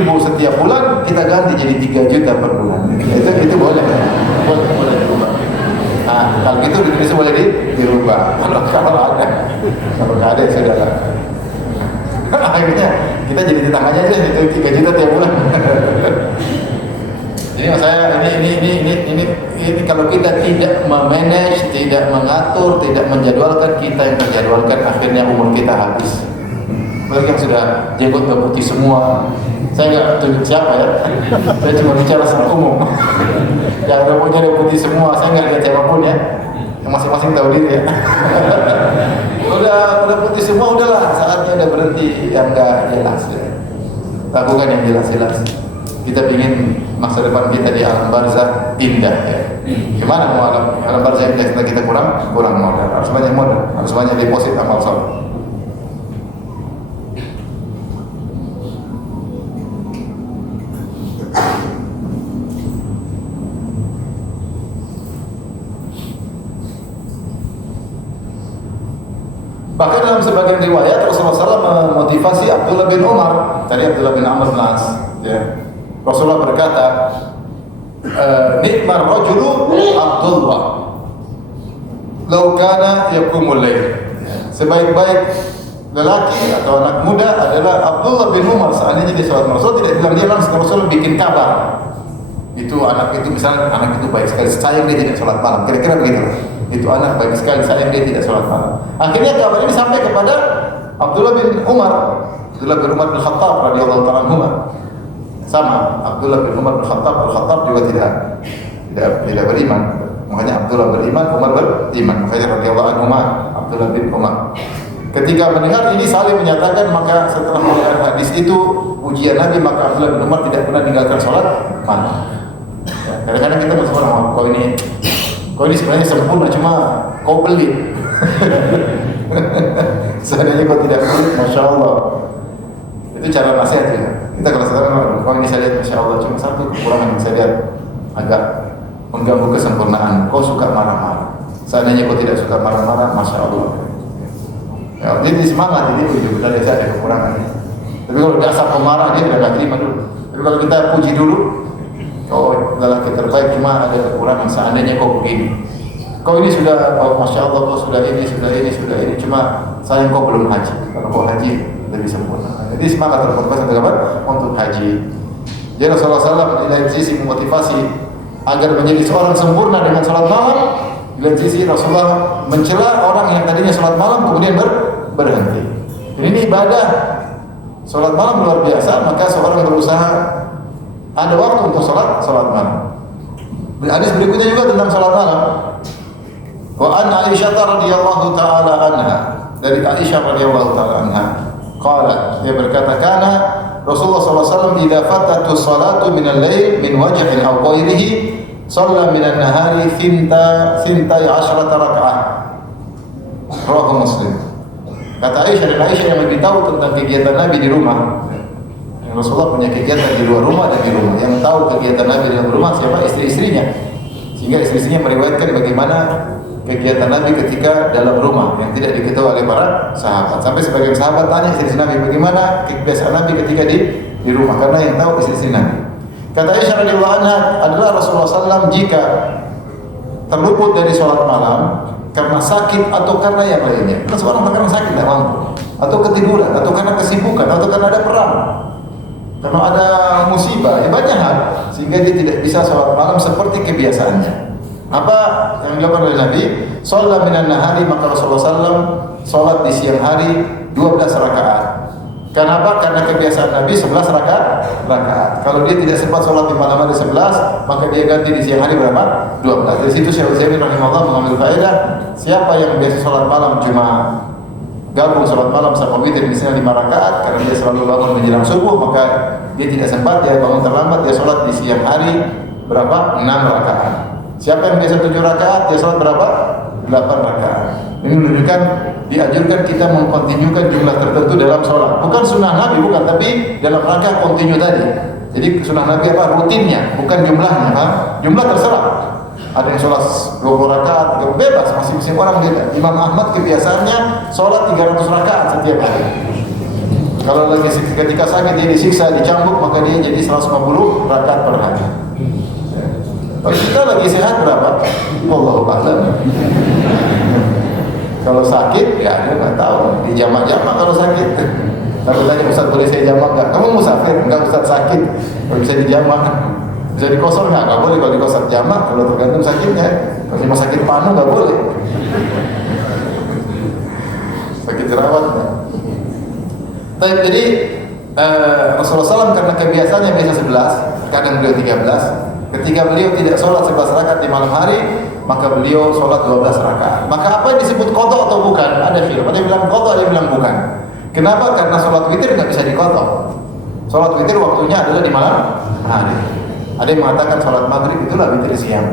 setiap bulan, kita ganti jadi 3 juta per bulan. Itu boleh dirubah. Nah, kalau gitu itu boleh dirubah. Kalau ada ya sudahlah. Akhirnya kita jadi tetangganya aja itu 3 juta tiap bulan. Jadi saya ini kalau kita tidak memanage, tidak mengatur, tidak menjadwalkan, kita yang terjadwalkan, akhirnya umur kita habis. Mereka yang sudah jenggot putih semua, saya nggak tunjuk siapa ya, saya cuma bicara secara umum. Yang rambutnya udah putih semua, saya nggak lihat siapapun ya, yang masing-masing tahu diri ya. udah putih semua, udahlah saatnya udah berhenti yang nggak jelas ya. Lakukan yang jelas-jelas. kita ingin masa depan kita di alam barzah indah ya. Gimana mau alam barzah indah kita kurang modal, harus banyak modal, harus banyak deposit amal soleh. Bahkan dalam sebagian riwayat Rasulullah SAW memotivasi Abdullah bin Umar, tadi Abdullah bin Amr bin As, ya. Rasulullah berkata, nikmar rajulu Abdullah, lau kana yaqumul lail. Sebaik-baik lelaki atau anak muda adalah Abdullah bin Umar seandainya dia salat malam. Rasul tidak bilang dia langsung, Rasul bikin kabar. Itu anak itu misalnya anak itu baik sekali, sayang dia tidak salat malam. Kira-kira begitu. Itu anak baik sekali, sayang dia tidak salat malam. Akhirnya kabar ini sampai kepada Abdullah bin Umar bin Khattab radhiyallahu ta'ala anhu. Sama Abdullah bin Umar bin Khattab, Al-Khattab juga tidak beriman. Makanya Abdullah beriman, Umar beriman. Makanya radhiyallahu anhu Abdullah bin Umar. Ketika mendengar ini saling menyatakan, maka setelah mendengar hadis itu ujian Nabi, maka Abdullah bin Umar tidak pernah meninggalkan salat malam. Ya, kadang-kadang kita bersuara, kau ini sebenarnya sempurna, cuma kau pelit. Seandainya kau tidak pelit, Masya Allah. Itu cara nasihat ya. Kita kalau sedang, kau ini saya lihat Masya Allah, cuma satu kekurangan yang saya lihat agak mengganggu kesempurnaan. Kau suka marah-marah. Seandainya kau tidak suka marah-marah, Masya Allah. Ya, jadi semangat, jadi benar-benar saya ada kekurangan. Tapi kalau biasa pemarah dia udah gak terima dulu. Tapi kalau kita puji dulu, kau adalah yang terbaik, cuma ada kekurangan. Seandainya kau begini, kau ini sudah, oh, Masya Allah, kau sudah ini, cuma sayang kau belum haji. Kalau kau haji lebih sempurna. Jadi semangat termotivasi untuk haji. Jadi Rasulullah SAW di lain sisi memotivasi agar menjadi seorang sempurna dengan salat malam. Di lain sisi Rasulullah mencela orang yang tadinya salat malam kemudian berhenti. Dan ini ibadah. Salat malam luar biasa, maka seorang berusaha ada waktu untuk salat malam. Hadis berikutnya juga tentang salat malam. Wa an Aisyah radhiyallahu taala anha, dari Aisyah radhiyallahu taala anha, qalat, dia berkata, kana Rasulullah sallallahu alaihi wasallam idza fatatu salatu min al-lail min wajhin aw ghairihi shalla min an-nahari thintai asyrata raka'ah. Rawahu Muslim. Kata Aisyah, dan Aisyah yang lebih tahu tentang kegiatan Nabi di rumah. Rasulullah punya kegiatan di luar rumah dan di rumah. Yang tahu kegiatan Nabi di dalam rumah siapa? Istri-istrinya. Sehingga istri-istrinya meriwayatkan bagaimana kegiatan Nabi ketika dalam rumah yang tidak diketahui oleh para sahabat. Sampai sebagian sahabat tanya istri Nabi, bagaimana kebiasaan Nabi ketika di rumah, karena yang tahu istri Nabi. Kata Aisyah radhiyallahu anha, adalah Rasulullah SAW jika terluput dari sholat malam karena sakit atau karena yang lainnya. Karena seorang terkadang sakit tidak mampu, atau ketiduran, atau karena kesibukan, atau karena ada perang, karena ada musibah, ya banyak hal, sehingga dia tidak bisa sholat malam seperti kebiasaannya. Apa yang dilakukan oleh Nabi? Sholat minan nahari, maka Rasulullah SAW sholat di siang hari 12 rakaat. Kenapa? Karena kebiasaan Nabi 11 rakaat. Kalau dia tidak sempat sholat di malam hari 11, maka dia ganti di siang hari berapa? 12. Dari situ Syekh Utsaimin rahimahullah mengambil faedah, siapa yang biasa sholat malam cuma gabung sholat malam sama witir misalnya 5 rakaat, karena dia selalu bangun menjelang subuh, maka dia tidak sempat, dia bangun terlambat, dia sholat di siang hari berapa? 6 rakaat. Siapa yang biasa 7 rakaat, dia sholat berapa? 8 rakaat. Ini menunjukkan dianjurkan kita mengkontinukan jumlah tertentu dalam sholat. Bukan sunnah Nabi, bukan, tapi dalam rangka kontinu tadi. Jadi sunnah Nabi apa? Rutinnya, bukan jumlahnya. Jumlah terserah. Ada yang sholat 20 rakaat, bebas, masing-masing orang beda. Imam Ahmad kebiasaannya sholat 300 rakaat setiap hari. Kalau lagi ketika sakit dia disiksa, dicambuk, maka dia jadi 150 rakaat per hari. Kalau kita lagi sehat berapa? Wallahu a'lam. Kalau sakit, ya dia nggak tahu. Di jamak-jamak kalau sakit. Tapi tanya Ustaz, boleh saya jamak nggak? Kamu musafir? Enggak, Ustaz sakit. Kalau bisa dijamak. Bisa dikosor nggak? Nggak boleh kalau dikosor jamak. Kalau tergantung sakitnya. Kalau cuma sakit panu nggak boleh. Sakit jerawat. Jadi Rasulullah SAW karena kebiasaannya biasa 11, kadang beliau 13. Ketika beliau tidak sholat 11 rakaat di malam hari, maka beliau sholat 12 rakaat. Maka apa yang disebut qadha atau bukan? Ada khilaf. Ada yang bilang qadha, ada yang bilang bukan. Kenapa? Karena sholat witir nggak bisa diqadha. Sholat witir waktunya adalah di hari. Ada yang mengatakan salat maghrib itulah witir siang.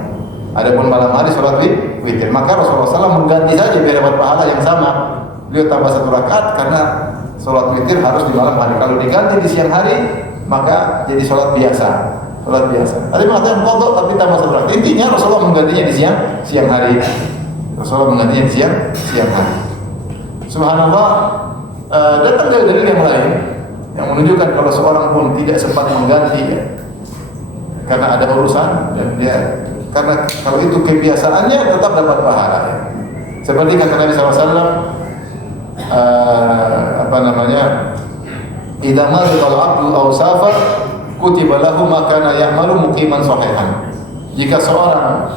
Adapun malam hari salat witir. Maka Rasulullah SAW mengganti saja biar dapat pahala yang sama. Beliau tambah 1 rakaat karena salat witir harus di malam hari. Kalau diganti di siang hari, maka jadi salat biasa. Salat biasa. Ada yang mengatakan qadha tapi tambah 1 rakaat. Intinya Rasulullah menggantinya di siang hari. Rasulullah menggantinya di siang hari. Subhanallah, datang dari yang lain yang menunjukkan kalau seorang pun tidak sempat mengganti ya, karena ada urusan dan dia karena kalau itu kebiasaannya tetap dapat pahala ya. Seperti kata Nabi SAW, idza marida al-'abdu aw safar kutiba lahu ma kana ya'malu muqiman sahihan. Jika seorang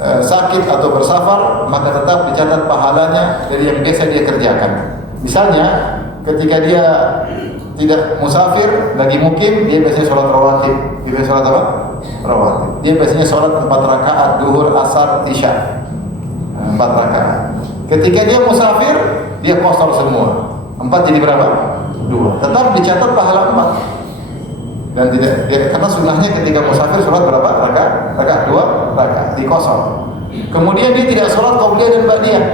sakit atau bersafar, maka tetap dicatat pahalanya dari yang biasa dia kerjakan. Misalnya ketika dia tidak musafir, lagi mukim, dia biasanya sholat rawatib. Dia biasanya sholat apa? Rawatib. Dia biasanya sholat 4 rakaat, duhur, asar, isya. 4 rakaat. Ketika dia musafir, dia qasar semua. 4 jadi berapa? 2. Tetap dicatat pahala 4. Dan tidak karena sunnahnya ketika musafir sholat berapa? Rakaat 2 rakaat, diqasar. Kemudian dia tidak sholat qabliyah dan ba'diyah.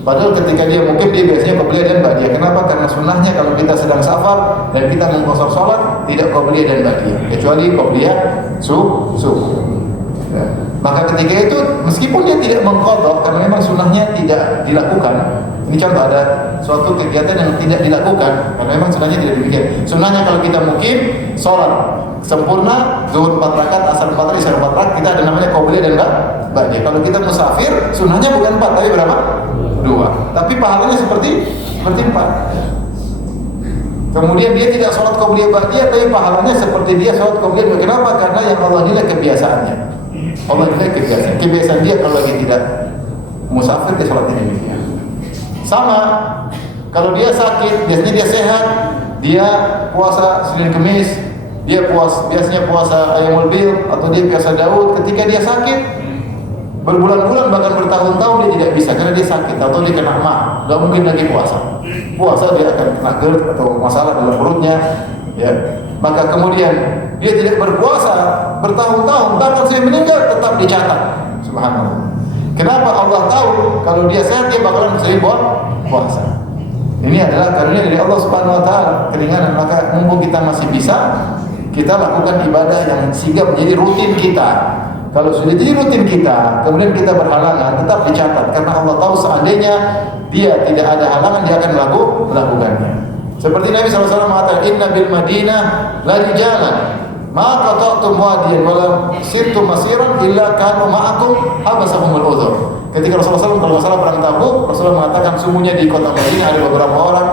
Padahal ketika dia mungkin dia biasanya qabliyah dan ba'diyah. Kenapa? Karena sunnahnya kalau kita sedang safar dan kita mengqasar sholat tidak qabliyah dan ba'diyah, kecuali qabliyah subuh. Ya. Maka ketika itu meskipun dia tidak mengqadha karena memang sunnahnya tidak dilakukan. Ini contoh ada suatu kegiatan yang tidak dilakukan karena memang sunnahnya tidak demikian. Sunnahnya kalau kita mukim sholat sempurna, zuhur 4 rakaat, asar 4 rakaat, isya 4 rakaat, kita ada namanya qabliyah dan ba'diyah. Kalau kita musafir, sunnahnya bukan 4 tapi berapa? 2. Tapi pahalanya seperti 4. Kemudian dia tidak sholat qabliyah ba'diyah tapi pahalanya seperti dia sholat qabliyah. Kenapa? Karena yang Allah nilai kebiasaannya. Allah nilai kebiasaan. Kebiasaan dia kalau lagi tidak musafir dia sholat demikian. Sama kalau dia sakit, biasanya dia sehat, dia puasa Senin Kemis, dia biasanya puasa Ayyamul Bid atau dia puasa Daud. Ketika dia sakit berbulan-bulan bahkan bertahun-tahun dia tidak bisa karena dia sakit atau dia kena mah, nggak mungkin lagi puasa dia akan kena GERD atau masalah dalam perutnya ya. Maka kemudian dia tidak berpuasa bertahun-tahun, bahkan saya meninggal tetap dicatat. Subhanallah. Kenapa? Allah tahu kalau dia sehat dia bakalan sering puasa. Ini adalah karunia dari Allah Subhanahu wa taala, keringanan. Maka mumpung kita masih bisa, kita lakukan ibadah yang sehingga menjadi rutin kita. Kalau sudah jadi rutin kita, kemudian kita berhalangan, tetap dicatat karena Allah tahu seandainya dia tidak ada halangan dia akan melakukannya. Seperti Nabi SAW mengatakan, Inna bil Madinah la rijalan ma qata'tum wadiyan wa lam sirtum masiran illa kanu ma'akum habasahumul udhur. Ketika Rasulullah SAW kalau masalah perang Tabuk, Rasulullah mengatakan sungguhnya di kota Madinah ada beberapa orang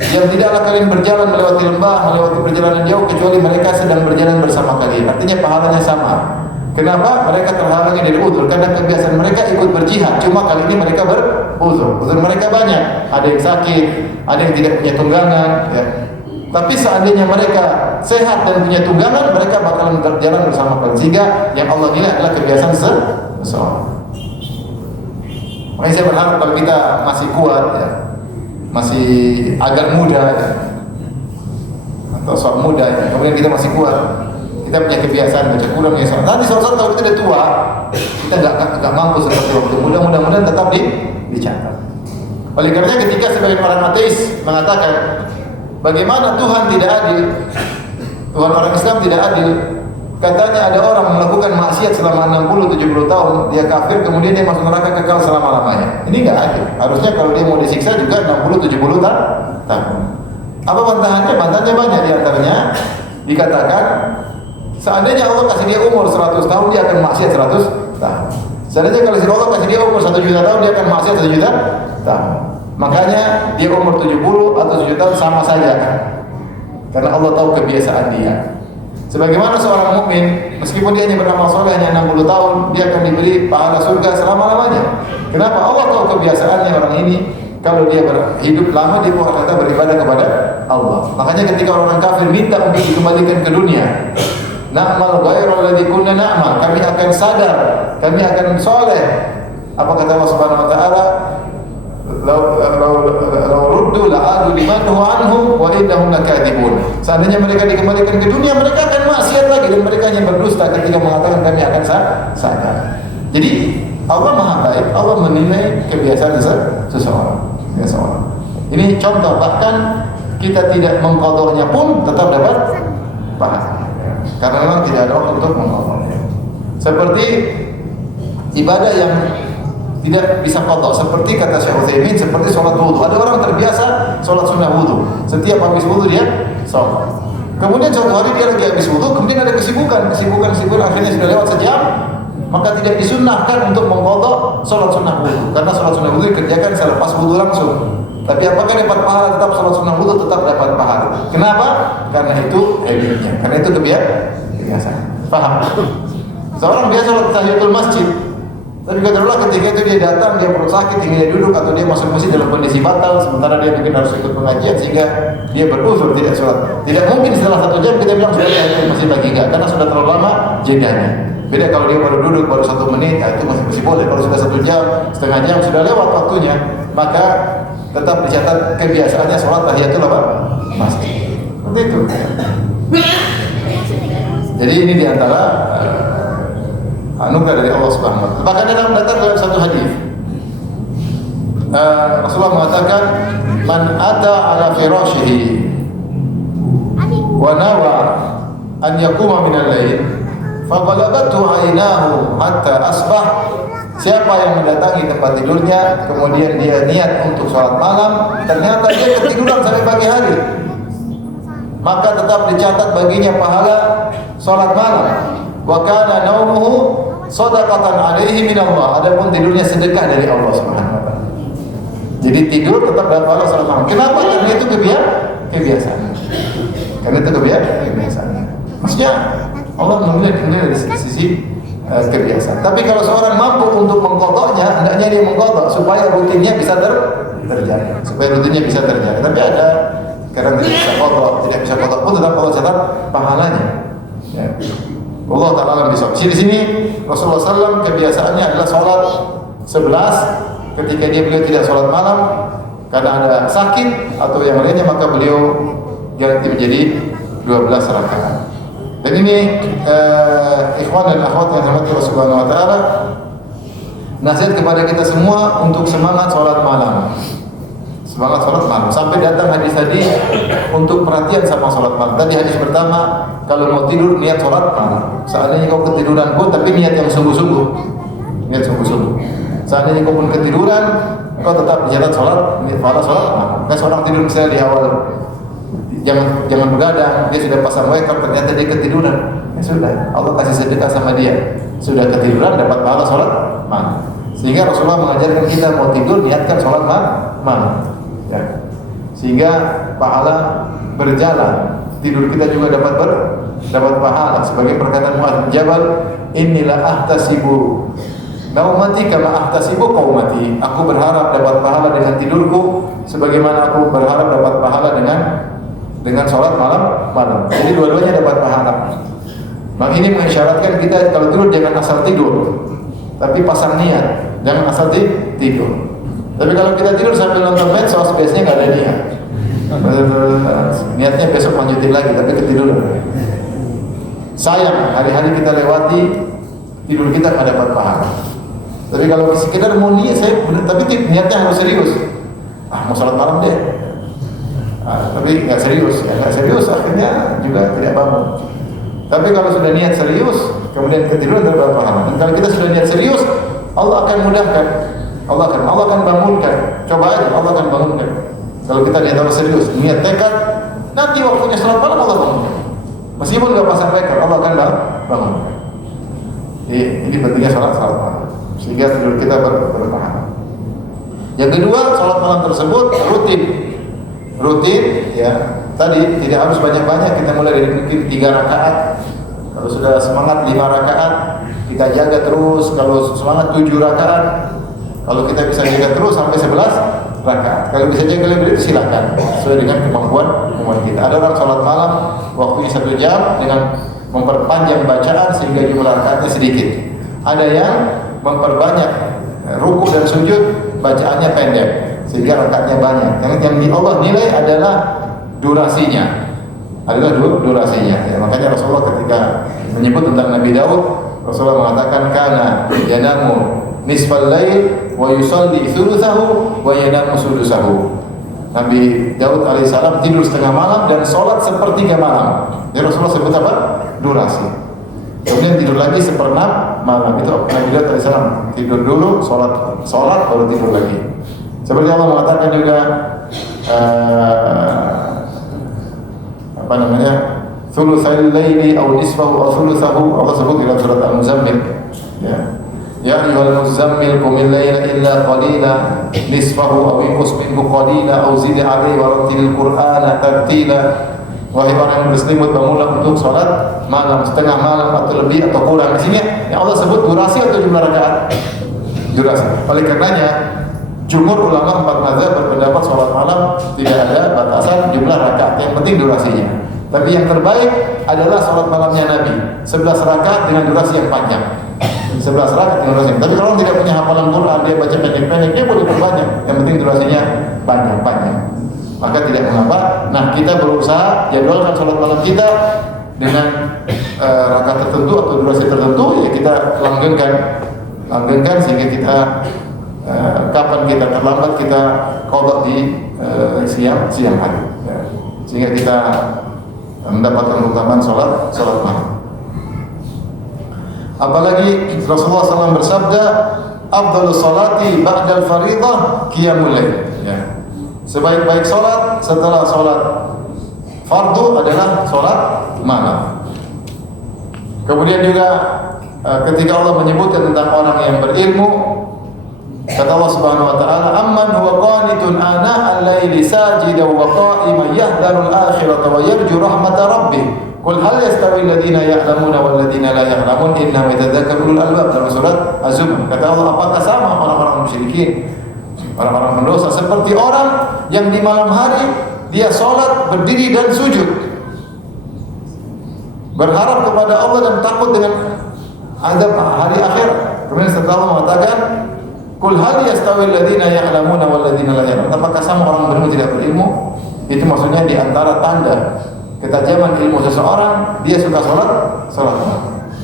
yang tidaklah kalian berjalan melewati lembah, melewati perjalanan jauh kecuali mereka sedang berjalan bersama kalian. Artinya pahalanya sama. Kenapa? Mereka terhalangi dari uzur karena kebiasaan mereka ikut berjihad. Cuma kali ini mereka beruzur. Uzur mereka banyak. Ada yang sakit, ada yang tidak punya tunggangan. Ya. Tapi seandainya mereka sehat dan punya tunggangan, mereka bakalan berjalan bersama kalian. Sehingga yang Allah nilai adalah kebiasaan seseorang. Makanya saya berharap kalau kita masih kuat, ya, masih agak muda, ya, atau soal muda, ya, kemudian kita masih kuat. Kita punya kebiasaan baca Quran ya. Nanti suatu kalau kita udah tua, kita nggak mampu seperti waktu muda. Mudah-mudahan tetap dicatat. Oleh karenanya ketika sebagian orang ateis mengatakan bagaimana Tuhan tidak adil, Tuhan orang Islam tidak adil, katanya ada orang melakukan maksiat selama 60-70 tahun, dia kafir, kemudian dia masuk neraka kekal selama-lamanya. Ini nggak adil. Harusnya kalau dia mau disiksa juga 60-70 tahun. Apa bantahannya? Bantahannya banyak, diantaranya dikatakan seandainya Allah kasih dia umur 100 tahun, dia akan maksiat 100 tahun. Seandainya kalau Allah kasih dia umur 1 juta tahun, dia akan maksiat 1 juta tahun. Makanya dia umur 70 atau 1 juta tahun sama saja kan. Karena Allah tahu kebiasaan dia. Sebagaimana seorang mukmin, meskipun dia hanya beramal soleh hanya 60 tahun, dia akan diberi pahala surga selama-lamanya. Kenapa? Allah tahu kebiasaannya orang ini. Kalau dia hidup lama, dia akan beribadah kepada Allah. Makanya ketika orang kafir minta untuk dikembalikan ke dunia, na'mal ghairal ladzi kunna na'mal, kami akan sadar, kami akan soleh. Apa kata Allah Subhanahu wa taala? Law ruddu la'adu liman huwa anhum wa innahum lakadzibun. Seandainya mereka dikembalikan ke dunia, mereka akan maksiat lagi dan mereka hanya berdusta ketika mengatakan kami akan sadar. Jadi Allah Maha baik, Allah menilai kebiasaan seseorang. Ini contoh, bahkan kita tidak mengqadahnya pun tetap dapat pahala. Karena memang tidak ada waktu untuk mengqadahnya. Seperti ibadah yang tidak bisa qadha, seperti kata Syekh Utsaimin, seperti sholat wudu. Ada orang terbiasa sholat sunnah wudu. Setiap habis wudu dia sholat. Kemudian suatu hari dia lagi habis wudu, kemudian ada kesibukan akhirnya sudah lewat sejam, maka tidak disunnahkan untuk mengqadha sholat sunnah wudu. Karena sholat sunnah wudu dikerjakan selepas wudu langsung. Tapi apakah dapat pahala? Tetap sholat sunnah wudu tetap dapat pahala. Kenapa? Karena itu habitnya. Karena itu kebiasaan. Paham? Seorang biasa sholat tahiyatul masjid. Tapi katakanlah ketika itu dia datang, dia perut sakit, ingin dia duduk, atau dia masuk masjid dalam kondisi batal, sementara dia mungkin harus ikut pengajian, sehingga dia beruzur tidak sholat. Tidak mungkin setelah 1 jam kita bilang sudah ya, masih pagi enggak, karena sudah terlalu lama jedanya. Beda kalau dia baru duduk baru 1 menit, itu masih boleh. Kalau sudah 1 jam, setengah jam sudah lewat waktunya, maka tetap dicatat kebiasaannya sholat tahiyatul masjid. Seperti itu. Jadi ini diantara anugerah dari Allah Subhanahu wa taala. Bahkan datang dalam satu hadis. Rasulullah mengatakan, "Man ata ala firashihi wa nawa an yaquma min al-lail, fa ghalabathu 'ainahu hatta asbah." Siapa yang mendatangi tempat tidurnya, kemudian dia niat untuk sholat malam, ternyata dia ketiduran sampai pagi hari, maka tetap dicatat baginya pahala sholat malam. Wa kana naumuhu shadaqatan alaihi min Allah. Adapun tidurnya sedekah dari Allah Subhanahu wa taala. Jadi tidur tetap dapat pahala sholat malam. Kenapa? Karena itu kebiasaan. Karena itu kebiasaan. Maksudnya Allah menilai dari sisi kebiasaan. Tapi kalau seorang mampu untuk mengqadhanya, hendaknya dia mengqadha supaya rutinnya bisa terjaga. Tapi ada kadang tidak bisa qadha pun tetap Allah catat pahalanya. Ya. Allah Ta'ala alam bisawab. Di sini Rasulullah SAW kebiasaannya adalah sholat 11 ketika beliau tidak sholat malam karena ada sakit atau yang lainnya, maka beliau ganti menjadi 12 rakaat. Dan ini ikhwan dan akhwat yang dirahmati Allah Subhanahu wa taala, nasihat kepada kita semua untuk semangat sholat malam. Semangat sholat malam. Sampai datang hadis tadi untuk perhatian sama sholat malam. Tadi hadis pertama, kalau mau tidur niat sholat malam. Seandainya kau ketiduran pun, tapi niat yang sungguh-sungguh. Seandainya kau pun ketiduran, kau tetap dicatat sholat, pahala sholat malam. Kan seorang tidur misalnya di awal, jangan begadang, dia sudah pasang waker, ternyata dia ketiduran. Ya sudah, Allah kasih sedekah sama dia. Sudah ketiduran dapat pahala sholat malam. Sehingga Rasulullah mengajarkan kita mau tidur niatkan sholat malam. Ya. Sehingga pahala berjalan. Tidur kita juga dapat pahala. Sebagai perkataan Mu'adz bin Jabal, "Innilah ahtasibu naumati kama ahtasibu qaumati." Aku berharap dapat pahala dengan tidurku sebagaimana aku berharap dapat pahala dengan sholat malam. Jadi dua-duanya dapat pahala. Maka ini mengisyaratkan kita kalau tidur jangan asal tidur, tapi pasang niat. Jangan asal tidur. Tapi kalau kita tidur sambil nonton medsos, biasanya nggak ada niat. Niatnya besok lanjutin lagi, tapi ketiduran. Sayang, hari-hari kita lewati, tidur kita nggak dapat pahala. Tapi kalau sekedar mau niat, tapi niatnya harus serius. Mau sholat malam deh. Tapi nggak serius, akhirnya juga tidak bangun. Tapi kalau sudah niat serius, kemudian ketiduran dapat pahala. Dan kalau kita sudah niat serius, Allah akan mudahkan. Allah akan bangunkan. Coba aja, Allah akan bangunkan. Kalau kita niat serius, niat tekad, nanti waktunya sholat malam Allah bangunkan. Meskipun nggak pasang weker, Allah akan bangunkan. Ini pentingnya sholat malam, sehingga tidur kita berpahala. Yang kedua, sholat malam tersebut rutin, ya. Tadi tidak harus banyak-banyak. Kita mulai dari mungkin 3 rakaat. Kalau sudah semangat 5 rakaat, kita jaga terus. Kalau semangat 7 rakaat. Kalau kita bisa jaga terus sampai 11 rakaat. Kalau bisa jaga lebih itu silakan, sesuai dengan kemampuan kita. Ada orang sholat malam waktunya 1 jam dengan memperpanjang bacaan sehingga jumlah rakaatnya sedikit. Ada yang memperbanyak ruku dan sujud, bacaannya pendek. sehingga rakaatnya banyak. Yang di Allah nilai adalah durasinya. Durasinya. Ya, makanya Rasulullah ketika menyebut tentang Nabi Daud, Rasulullah mengatakan kana yanamu nisfal lail wa yusalli thulutsahu wa yanamu sudusahu. Nabi Daud alaihissalam tidur setengah malam dan sholat sepertiga malam. Jadi Rasulullah sebut apa? Durasi. Kemudian tidur lagi seperempat malam. Itu Nabi Daud alaihissalam tidur dulu, sholat baru tidur lagi. Seperti Allah mengatakan juga apa namanya? Thulutsal laili aw nisfahu aw thulutsahu. Allah sebut dalam surat Al-Muzammil. Ya. Ya ayyuhal muzammil qumil laila illa qalila nisfahu aw inqus minhu qalila aw zid 'alaihi wa rattilil qur'ana tartila. Wahai orang yang berselimut, bangunlah untuk salat malam, setengah malam atau lebih atau kurang. Di sini yang Allah sebut durasi atau jumlah rakaat? Durasi. Oleh karenanya jumhur ulama 4 mazhab berpendapat salat malam tidak ada batasan jumlah rakaat, yang penting durasinya. Tapi yang terbaik adalah salat malamnya Nabi, 11 rakaat dengan durasi yang panjang. 11 rakaat dengan durasi. Tapi kalau orang tidak punya hafalan Quran, dia baca pendek-pendek, dia boleh perbanyak. Yang penting durasinya panjang-panjang. Maka tidak mengapa. Nah, kita berusaha jadwalkan salat malam kita dengan rakaat tertentu atau durasi tertentu, ya kita langgengkan sehingga kita kapan kita terlambat kita qada di siang hari. Ya. Sehingga kita mendapatkan keutamaan salat malam. Apalagi Rasulullah SAW bersabda, afdhalus salati ba'dal fariḍah qiyamul lail. Ya. Sebaik-baik salat setelah salat fardu adalah salat malam. Kemudian juga ketika Allah menyebutkan tentang orang yang berilmu, kata Allah Subhanahu wa taala, amman huwa qanitun ana al-laili sajidan wa qa'iman yahdharu al-akhirata wa yarju rahmata rabbih. Qul hal yastawi alladziina ya'lamuna wal ladziina la ya'lamun innama yatadzakkaru ulul albab. Dalam surat Az-Zumar kata Allah, apakah sama orang-orang musyrikin, orang-orang pendosa seperti orang yang di malam hari dia salat, berdiri dan sujud, berharap kepada Allah dan takut dengan azab hari akhir. Kemudian setelah Allah mengatakan, qul hal yastawi alladziina ya'lamuna wal ladziina la ya'lamun. Apakah sama orang berilmu tidak berilmu? Itu maksudnya di antara tanda ketajaman ilmu seseorang, dia suka salat.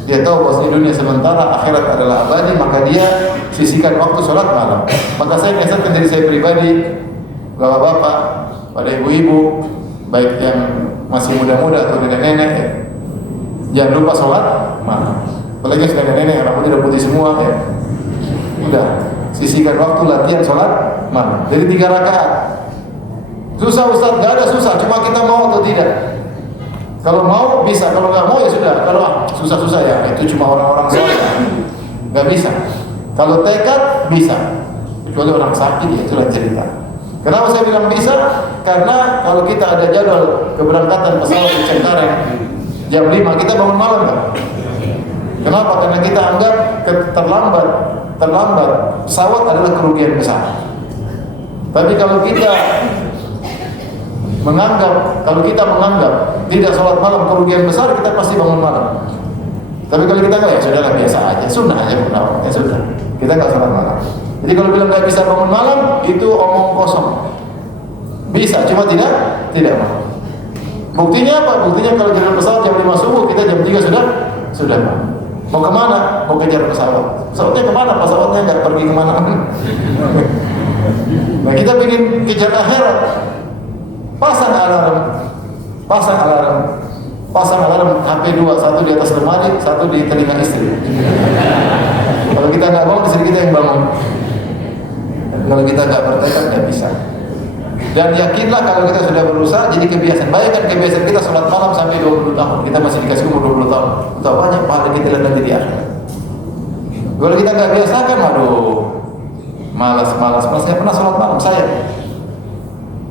Dia tahu bahwa dunia sementara, akhirat adalah abadi, maka dia sisihkan waktu salat malam. Maka saya biasakan dari saya pribadi, bapak-bapak, pada ibu-ibu, baik yang masih muda-muda atau nenek-nenek, jangan lupa salat malam. Apalagi sudah nenek-nenek, rambutnya udah putih semua, ya. Udah, sisihkan waktu latihan salat malam. Jadi 3 rakaat. Susah Ustaz, gak ada susah, cuma kita mau atau tidak. Kalau mau bisa, kalau nggak mau ya sudah. Kalau susah-susah ya itu cuma orang-orang soleh, nggak bisa. Kalau tekad bisa, kecuali orang sakit ya itulah cerita. Kenapa saya bilang bisa? Karena kalau kita ada jadwal keberangkatan pesawat di Cengkareng jam 5, kita bangun malam kan? Kenapa? Karena kita anggap terlambat pesawat adalah kerugian besar. Tapi kalau kita menganggap tidak sholat malam kerugian besar, kita pasti bangun malam. Tapi kalau kita nggak, ya sudahlah, biasa aja, sunnah aja, ya sudah, kita nggak sholat malam. Jadi kalau bilang nggak bisa bangun malam, itu omong kosong. Bisa, cuma tidak mau. Buktinya apa? Buktinya kalau jalan pesawat jam 5 subuh, kita jam 3 sudah mau kemana? Mau kejar pesawat. Pesawatnya kemana? Pesawatnya nggak pergi kemana. Nah, kita ingin kejar akhirat. Pasang alarm HP 2, satu di atas lemari, satu di telinga istri. Kalau kita nggak bangun, istri kita yang bangun. Kalau kita nggak bertekad, nggak bisa. Dan yakinlah kalau kita sudah berusaha, jadi kebiasaan. Bayangkan kebiasaan kita sholat malam sampai 20 tahun. Kita masih dikasih umur 20 tahun. Betapa banyak pahala kita lihat nanti di akhirat. Kalau kita nggak biasakan, waduh, malas. Saya pernah sholat malam, saya.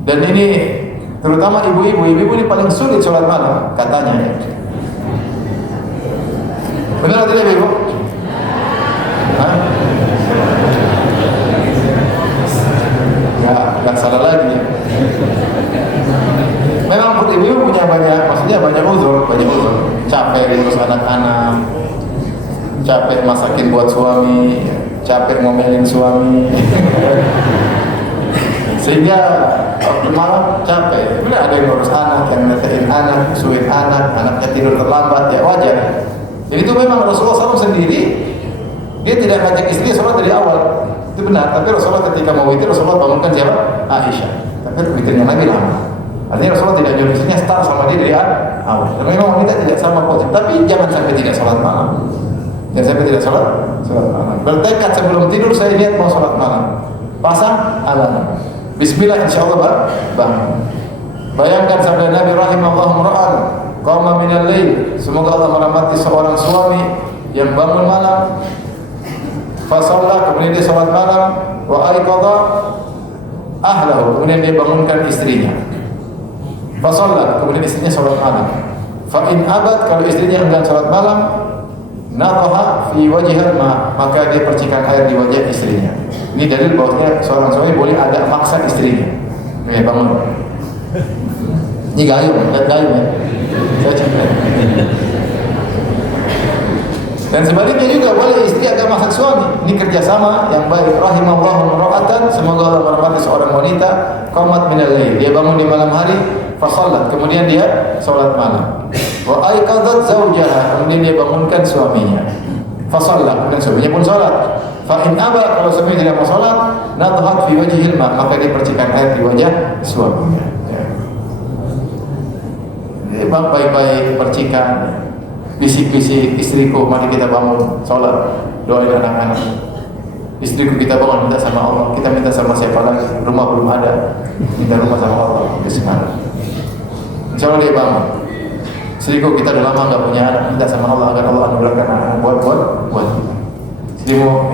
Dan ini terutama ibu-ibu ini paling sulit sholat malam katanya, ya. Benar atau tidak, Ibu? Hah? Nggak salah lagi, ya. Memang ibu-ibu punya banyak uzur. Capek ngurus anak-anak, capek masakin buat suami, capek ngomelin suami. Sehingga waktu malam capek. Bila ada yang ngurus anak, yang netein anak, susuin anak, anaknya tidur terlambat, ya wajar. Jadi itu memang Rasulullah SAW sendiri, dia tidak ngajak istrinya sholat dari awal. Itu benar, tapi Rasulullah ketika mau witir, Rasulullah bangunkan siapa? Aisyah. Tapi witirnya Nabi lama. Artinya Rasulullah tidak nyuruh istrinya start sama dia dari awal. Dan memang wanita tidak sama posisi, tapi jangan sampai tidak sholat malam. Jangan sampai tidak sholat malam. Bertekad sebelum tidur saya niat mau sholat malam. Pasang alarm. Bismillah insyaallah bangun. Bayangkan sabda Nabi rahimallahu ra'an qama minal lail. Semoga Allah merahmati seorang suami yang bangun malam. Fa shalla, kemudian dia salat malam, wa aiqadha ahlahu, kemudian dia bangunkan istrinya. Fa shalla, kemudian istrinya salat malam. Fa in abad, kalau istrinya enggan salat malam, nadaha fi wajhil ma, maka dia percikan air di wajah istrinya. Ini dalil bahwasanya seorang suami boleh ada maksa istrinya. Nih bangun. Ini gayung, lihat gayung ya. Saya cek. Dan sebaliknya juga boleh istri agak maksa suami. Ini kerjasama yang baik. Rahimallahu mar'atan, semoga Allah merahmati seorang wanita qamat minal lail. Dia bangun di malam hari, fa shalat, kemudian dia salat malam. Wa aiqadat zaujaha, kemudian dia bangunkan suaminya. Fa shalat, kemudian suaminya pun salat. Fa in aba, kalau suami tidak mau salat, nadhat fi wajhil ma, maka dia percikan air di wajah suaminya. Jadi baik-baik percikan, bisik-bisik istriku, mari kita bangun salat, doain anak-anak. Istriku kita bangun, minta sama Allah, kita minta sama siapa lagi? Rumah belum ada, minta rumah sama Allah. Bismillah. Insyaallah dia bangun. Istriku kita udah lama nggak punya anak, minta sama Allah agar Allah anugerahkan anak buat kita.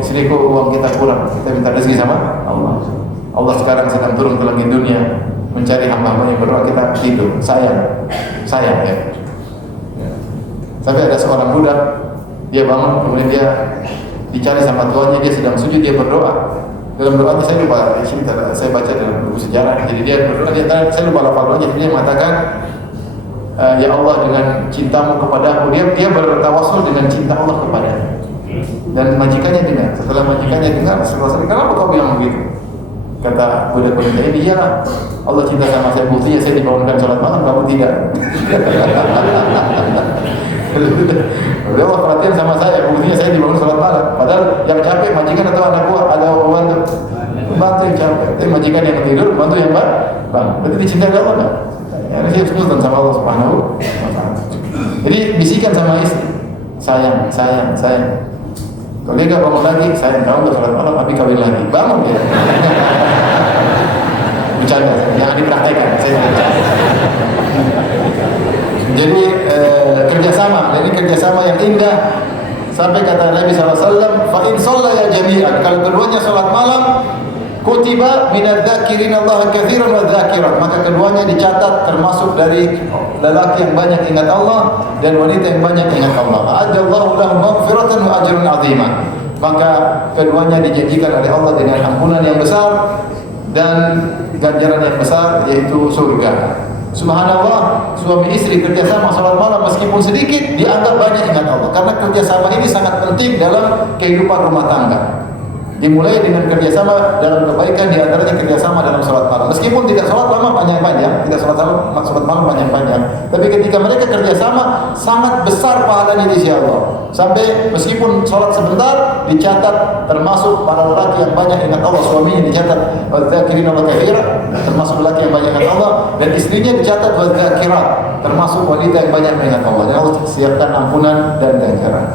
Istriku uang kita kurang, kita minta rezeki sama Allah. Allah sekarang sedang turun ke langit dunia mencari hamba-hamba yang berdoa, kita tidur, sayang ya. Sampai ada seorang budak, dia bangun, kemudian dia dicari sama tuannya, dia sedang sujud, dia berdoa. Dalam doanya saya lupa, saya baca dalam buku sejarah. Jadi dia berdoa, saya lupa lafal doanya. Jadi dia mengatakan, ya Allah, dengan cintamu kepadaku, dia bertawassul dengan cinta Allah kepadanya. Dan majikannya dengar. Setelah majikannya dengar, kenapa kau bilang begitu? Kata budak-budak ini, iyalah, Allah cinta sama saya, buktinya saya dibangunkan sholat malam, kamu tidak. Allah perhatian sama saya, buktinya saya dibangun sholat malam. Padahal yang capek majikan atau anak buah, ada bantu yang capek. Tapi majikan yang tidur, bantu yang bang. Berarti dicintai Allah kan? Ya, saya sebutan sama Allah Subhanahu wa Ta'ala. Jadi bisikan sama istri, sayang. Kalau dia gak bangun lagi, sayang, kamu udah sholat malam, tapi kawin lagi. Bangun ya. Bercanda, jangan dipraktekan. Jadi kerjasama, ini kerjasama yang indah. Sampai kata Nabi SAW, fa in shalla ya jami'an, kalau keduanya sholat malam, kutiba minadz dzakirin Allah katsiran wa dzakirat, maka keduanya dicatat termasuk dari lelaki yang banyak ingat Allah dan wanita yang banyak ingat Allah. A'adallahu lahum maghfiratan wa ajrun 'azima. Maka keduanya dijanjikan oleh Allah dengan ampunan yang besar dan ganjaran yang besar, yaitu surga. Subhanallah, suami istri kerjasama sholat malam meskipun sedikit dianggap banyak ingat Allah, karena kerjasama ini sangat penting dalam kehidupan rumah tangga. Dimulai dengan kerjasama dalam kebaikan, diantaranya kerjasama dalam sholat malam. Meskipun tidak sholat lama panjang-panjang, tidak sholat malam panjang-panjang, tapi ketika mereka kerjasama sangat besar pahalanya di sisi Allah. Sampai meskipun sholat sebentar dicatat termasuk para lelaki yang banyak ingat Allah, suaminya dicatat wadzakirin Allah katsiran, termasuk lelaki yang banyak ingat Allah, dan istrinya dicatat wadzakirat, termasuk wanita yang banyak mengingat Allah. Dan Allah siapkan ampunan dan ganjaran.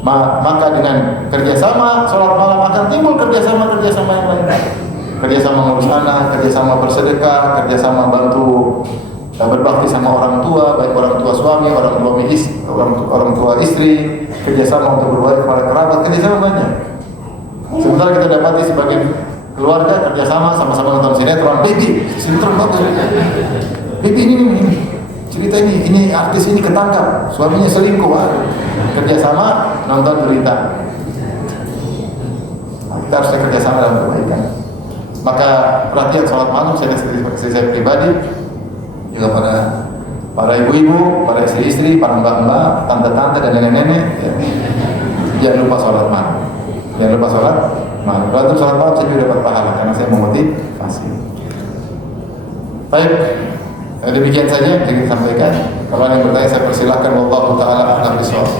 Maka dengan kerjasama sholat malam akan timbul kerjasama yang lain. Kerjasama ngurus anak, kerjasama bersedekah, kerjasama bantu berbakti sama orang tua, baik orang tua suami, orang tua istri, kerjasama untuk berbakti kepada kerabat, kerjasama banyak. Sementara kita dapati sebagai keluarga kerjasama sama-sama nonton sinetron, sinetron bagus. Bibi ini cerita ini artis ini ketangkap, suaminya selingkuh, kerjasama nonton berita. Kita harus kerjasama dalam kebaikan. Maka perhatian sholat malam saya pribadi, juga para ibu-ibu, para istri-istri, para mbak-mbak, tante-tante dan nenek-nenek, ya, jangan lupa sholat malam. Kalau sholat malam saya juga dapat pahala karena saya memotivasi. Baik, demikian saja yang ingin sampaikan. Kalau ada yang bertanya saya persilahkan. Wallahu taala a'lam bishawab.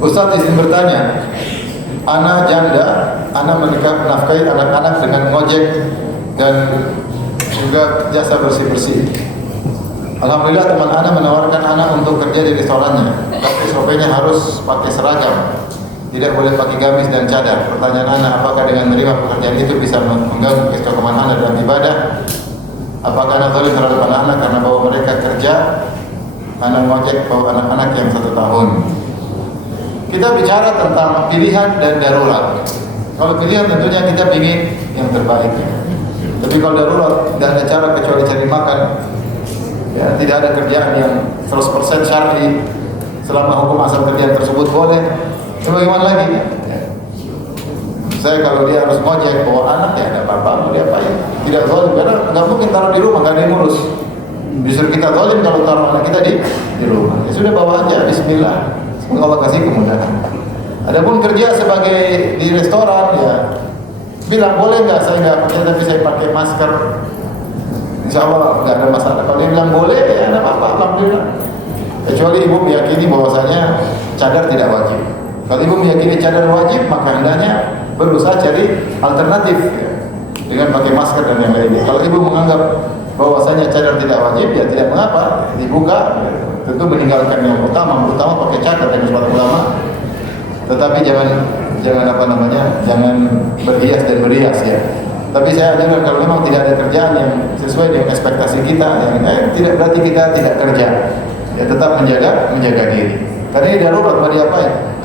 Ustaz izin bertanya, ana janda, ana menafkahi anak-anak dengan ngojek dan juga jasa bersih-bersih. Alhamdulillah teman ana menawarkan ana untuk kerja di restorannya, tapi SOP-nya harus pakai seragam, tidak boleh pakai gamis dan cadar. Pertanyaan ana, apakah dengan menerima pekerjaan itu bisa mengganggu keistiqomahan ana dalam ibadah? Apakah ana zalim terhadap anak-anak karena bawa mereka kerja? Ana ngojek bawa anak-anak yang 1 tahun. Kita bicara tentang pilihan dan darurat. Kalau pilihan tentunya kita ingin yang terbaik. Tapi kalau darurat tidak ada cara kecuali cari makan. Ya, tidak ada kerjaan yang 100% syar'i selama hukum asal kerjaan tersebut boleh. Bagaimana lagi? Ya. Saya kalau dia harus ngojek bawa anak ya ada apa-apa, mau diapain? Tidak zalim karena nggak mungkin taruh di rumah, nggak ada yang ngurus. Disuruh kita zalim kalau taruh anak kita di rumah. Ya sudah bawa aja, Bismillah. Semoga Allah kasih kemudahan. Adapun kerja sebagai di restoran ya bilang boleh nggak saya nggak pakai tapi saya pakai masker. Insya Allah nggak ada masalah. Kalau dia bilang boleh ya ada apa-apa, alhamdulillah. Kecuali ibu meyakini bahwasanya cadar tidak wajib. Kalau ibu meyakini cadar wajib, maka hendaknya berusaha cari alternatif ya, dengan pakai masker dan yang lainnya. Kalau ibu menganggap bahwasanya cadar tidak wajib, ya tidak mengapa dibuka. Ya, tentu meninggalkan yang utama pakai cadar dengan suatu ulama. Tetapi jangan apa namanya, jangan berhias dan berias ya. Tapi saya ajarkan kalau memang tidak ada kerjaan yang sesuai dengan ekspektasi kita, tidak berarti kita tidak kerja. Ya tetap menjaga diri. Karena ini darurat, mau diapain?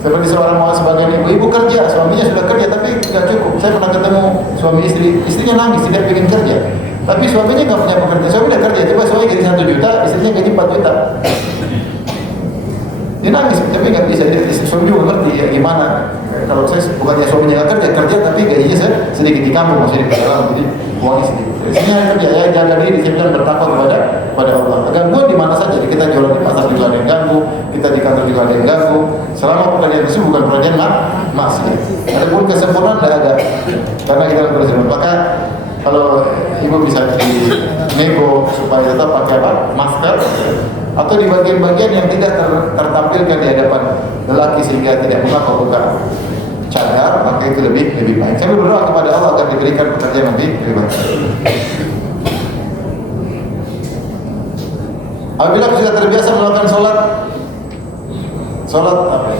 Seperti seorang sebagai ibu kerja, suaminya sudah kerja tapi tidak cukup. Saya pernah ketemu suami istrinya nangis tidak ingin kerja. Tapi suaminya nggak punya pekerjaan, suami udah kerja, coba suami gaji 1 juta, istrinya gaji 4 juta. Dia nangis, tapi nggak bisa. Suami juga ngerti ya gimana. Kalau saya bukannya suaminya nggak kerja tapi gajinya sedikit di kampung, maksudnya di dalam, jadi uangnya sedikit. Istrinya kerja, ya jaga diri, saya bilang bertakwa kepada Allah. Gangguan di mana saja, kita jualan di pasar juga ada yang ganggu, kita di kantor juga ada yang ganggu. Selama pekerjaan itu bukan pekerjaan maksiat. Adapun kesempurnaan tidak ada, karena kita bersama. Maka kalau ibu bisa nego supaya tetap pakai masker, atau di bagian-bagian yang tidak tertampilkan di hadapan lelaki sehingga tidak mengapa buka cadar, maka itu lebih baik. Saya berdoa kepada Allah agar diberikan pekerjaan lebih baik. Apabila sudah terbiasa melakukan sholat apa?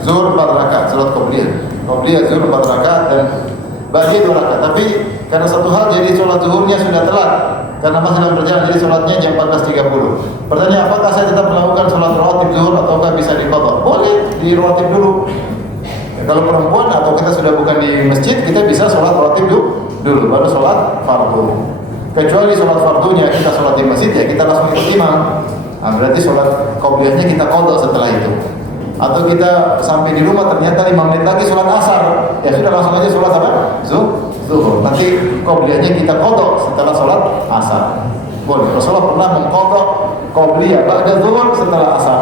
Zuhur 4 rakaat, sholat qobliyah zuhur 4 rakaat dan bagi 2 rakaat. Tapi karena satu hal jadi sholat zuhurnya sudah telat. Karena masih dalam perjalanan, jadi sholatnya jam 14.30. Pertanyaan, apakah saya tetap melakukan sholat rawatib zuhur ataukah bisa diqadha? Boleh di rawatib dulu. Ya, kalau perempuan atau kita sudah bukan di masjid, kita bisa sholat rawatib dulu, baru sholat fardu. Kecuali sholat fardunya kita sholat di masjid, ya kita langsung ikut imam. Nah, berarti sholat qobliyahnya kita qadha setelah itu. Atau kita sampai di rumah ternyata 5 menit lagi sholat asar, ya sudah langsung aja sholat apa? Zuhur. Nanti qobliyahnya kita qadha setelah sholat asar. Boleh. Rasulullah pernah mengqadha qobliyah ba'da zuhur setelah asar.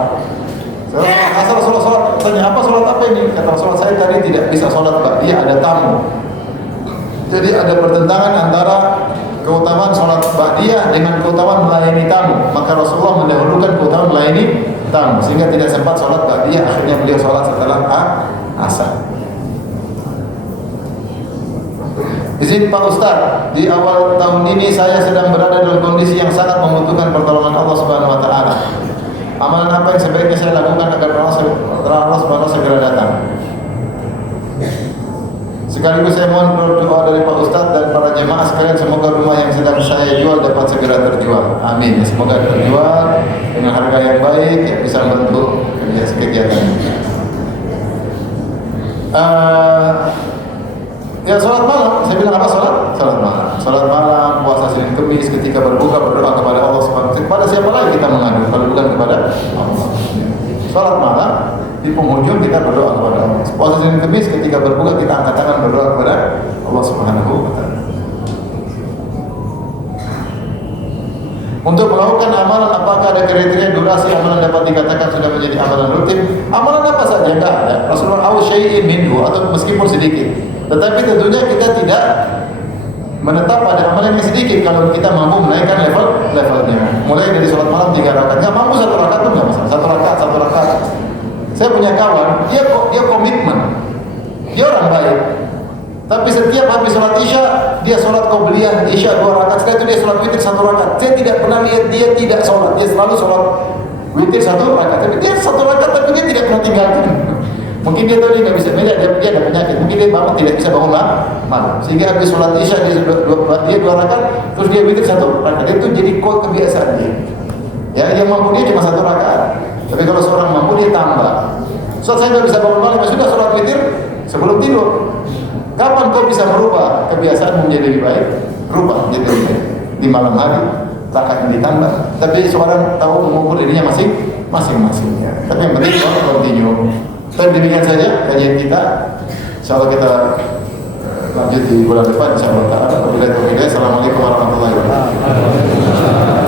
Setelah asar sholat. Tanya apa sholat apa ini? Kata Rasulullah, saya tadi tidak bisa sholat ba'diyah, ada tamu. Jadi ada pertentangan antara keutamaan sholat ba'diyah dengan keutamaan melayani tamu. Maka Rasulullah mendahulukan keutamaan melayani tamu sehingga tidak sempat sholat ba'diyah. Akhirnya beliau sholat setelah asar. Izin Pak Ustaz, di awal tahun ini saya sedang berada dalam kondisi yang sangat membutuhkan pertolongan Allah Subhanahu wa taala. Amalan apa yang sebaiknya saya lakukan agar Allah Subhanahu segera datang? Sekaligus saya mohon doa dari Pak Ustaz dan para jemaah sekalian, semoga rumah yang sedang saya jual dapat segera terjual. Amin. Semoga terjual dengan harga yang baik yang bisa membantu kegiatan. Ya sholat malam, saya bilang apa sholat malam. Sholat malam, puasa Senin Kemis, ketika berbuka berdoa kepada Allah Subhanahu. Kepada siapa lagi kita mengadu kalau bukan kepada Allah. Sholat malam di penghujung kita berdoa kepada Allah. Puasa Senin Kemis ketika berbuka kita angkat tangan berdoa kepada Allah Subhanahu wa taala. Untuk melakukan amalan, apakah ada kriteria durasi amalan dapat dikatakan sudah menjadi amalan rutin? Amalan apa saja enggak ada. Rasulullah au syai'in minhu, atau meskipun sedikit. Tetapi tentunya kita tidak menetap pada amalan yang sedikit kalau kita mampu menaikkan levelnya. Mulai dari sholat malam 3 rakaat. Enggak mampu 1 rakaat pun enggak masalah. 1 rakaat. Saya punya kawan, dia komitmen. Dia orang baik. Tapi setiap habis sholat isya, dia sholat qobliyah isya 2 rakaat. Setelah itu dia sholat witir 1 rakaat. Saya tidak pernah lihat dia tidak sholat. Dia selalu sholat witir 1 rakaat. Tapi dia 1 rakaat, tapi dia tidak pernah tinggalkan. Mungkin dia tahu dia nggak bisa, dia ada penyakit. Mungkin dia bangun tidak bisa bangun malam. Sehingga habis sholat isya dia 2 rakaat, terus dia witir 1 rakaat. Itu jadi kebiasaan dia. Ya, yang mampu dia cuma 1 rakaat. Tapi kalau seorang mampu dia tambah. Saya nggak bisa bangun malam, sudah sholat witir sebelum tidur. Kapan kau bisa merubah kebiasaan menjadi lebih baik? Rubah menjadi lebih baik. Di malam hari, rakaat ditambah. Tapi seorang tahu mengukur dirinya masing-masing. Ya. Tapi yang penting kalau continue. Dan demikian saja kajian kita. Insyaallah kita lanjut di bulan depan. Insyaallah. Assalamualaikum warahmatullahi wabarakatuh.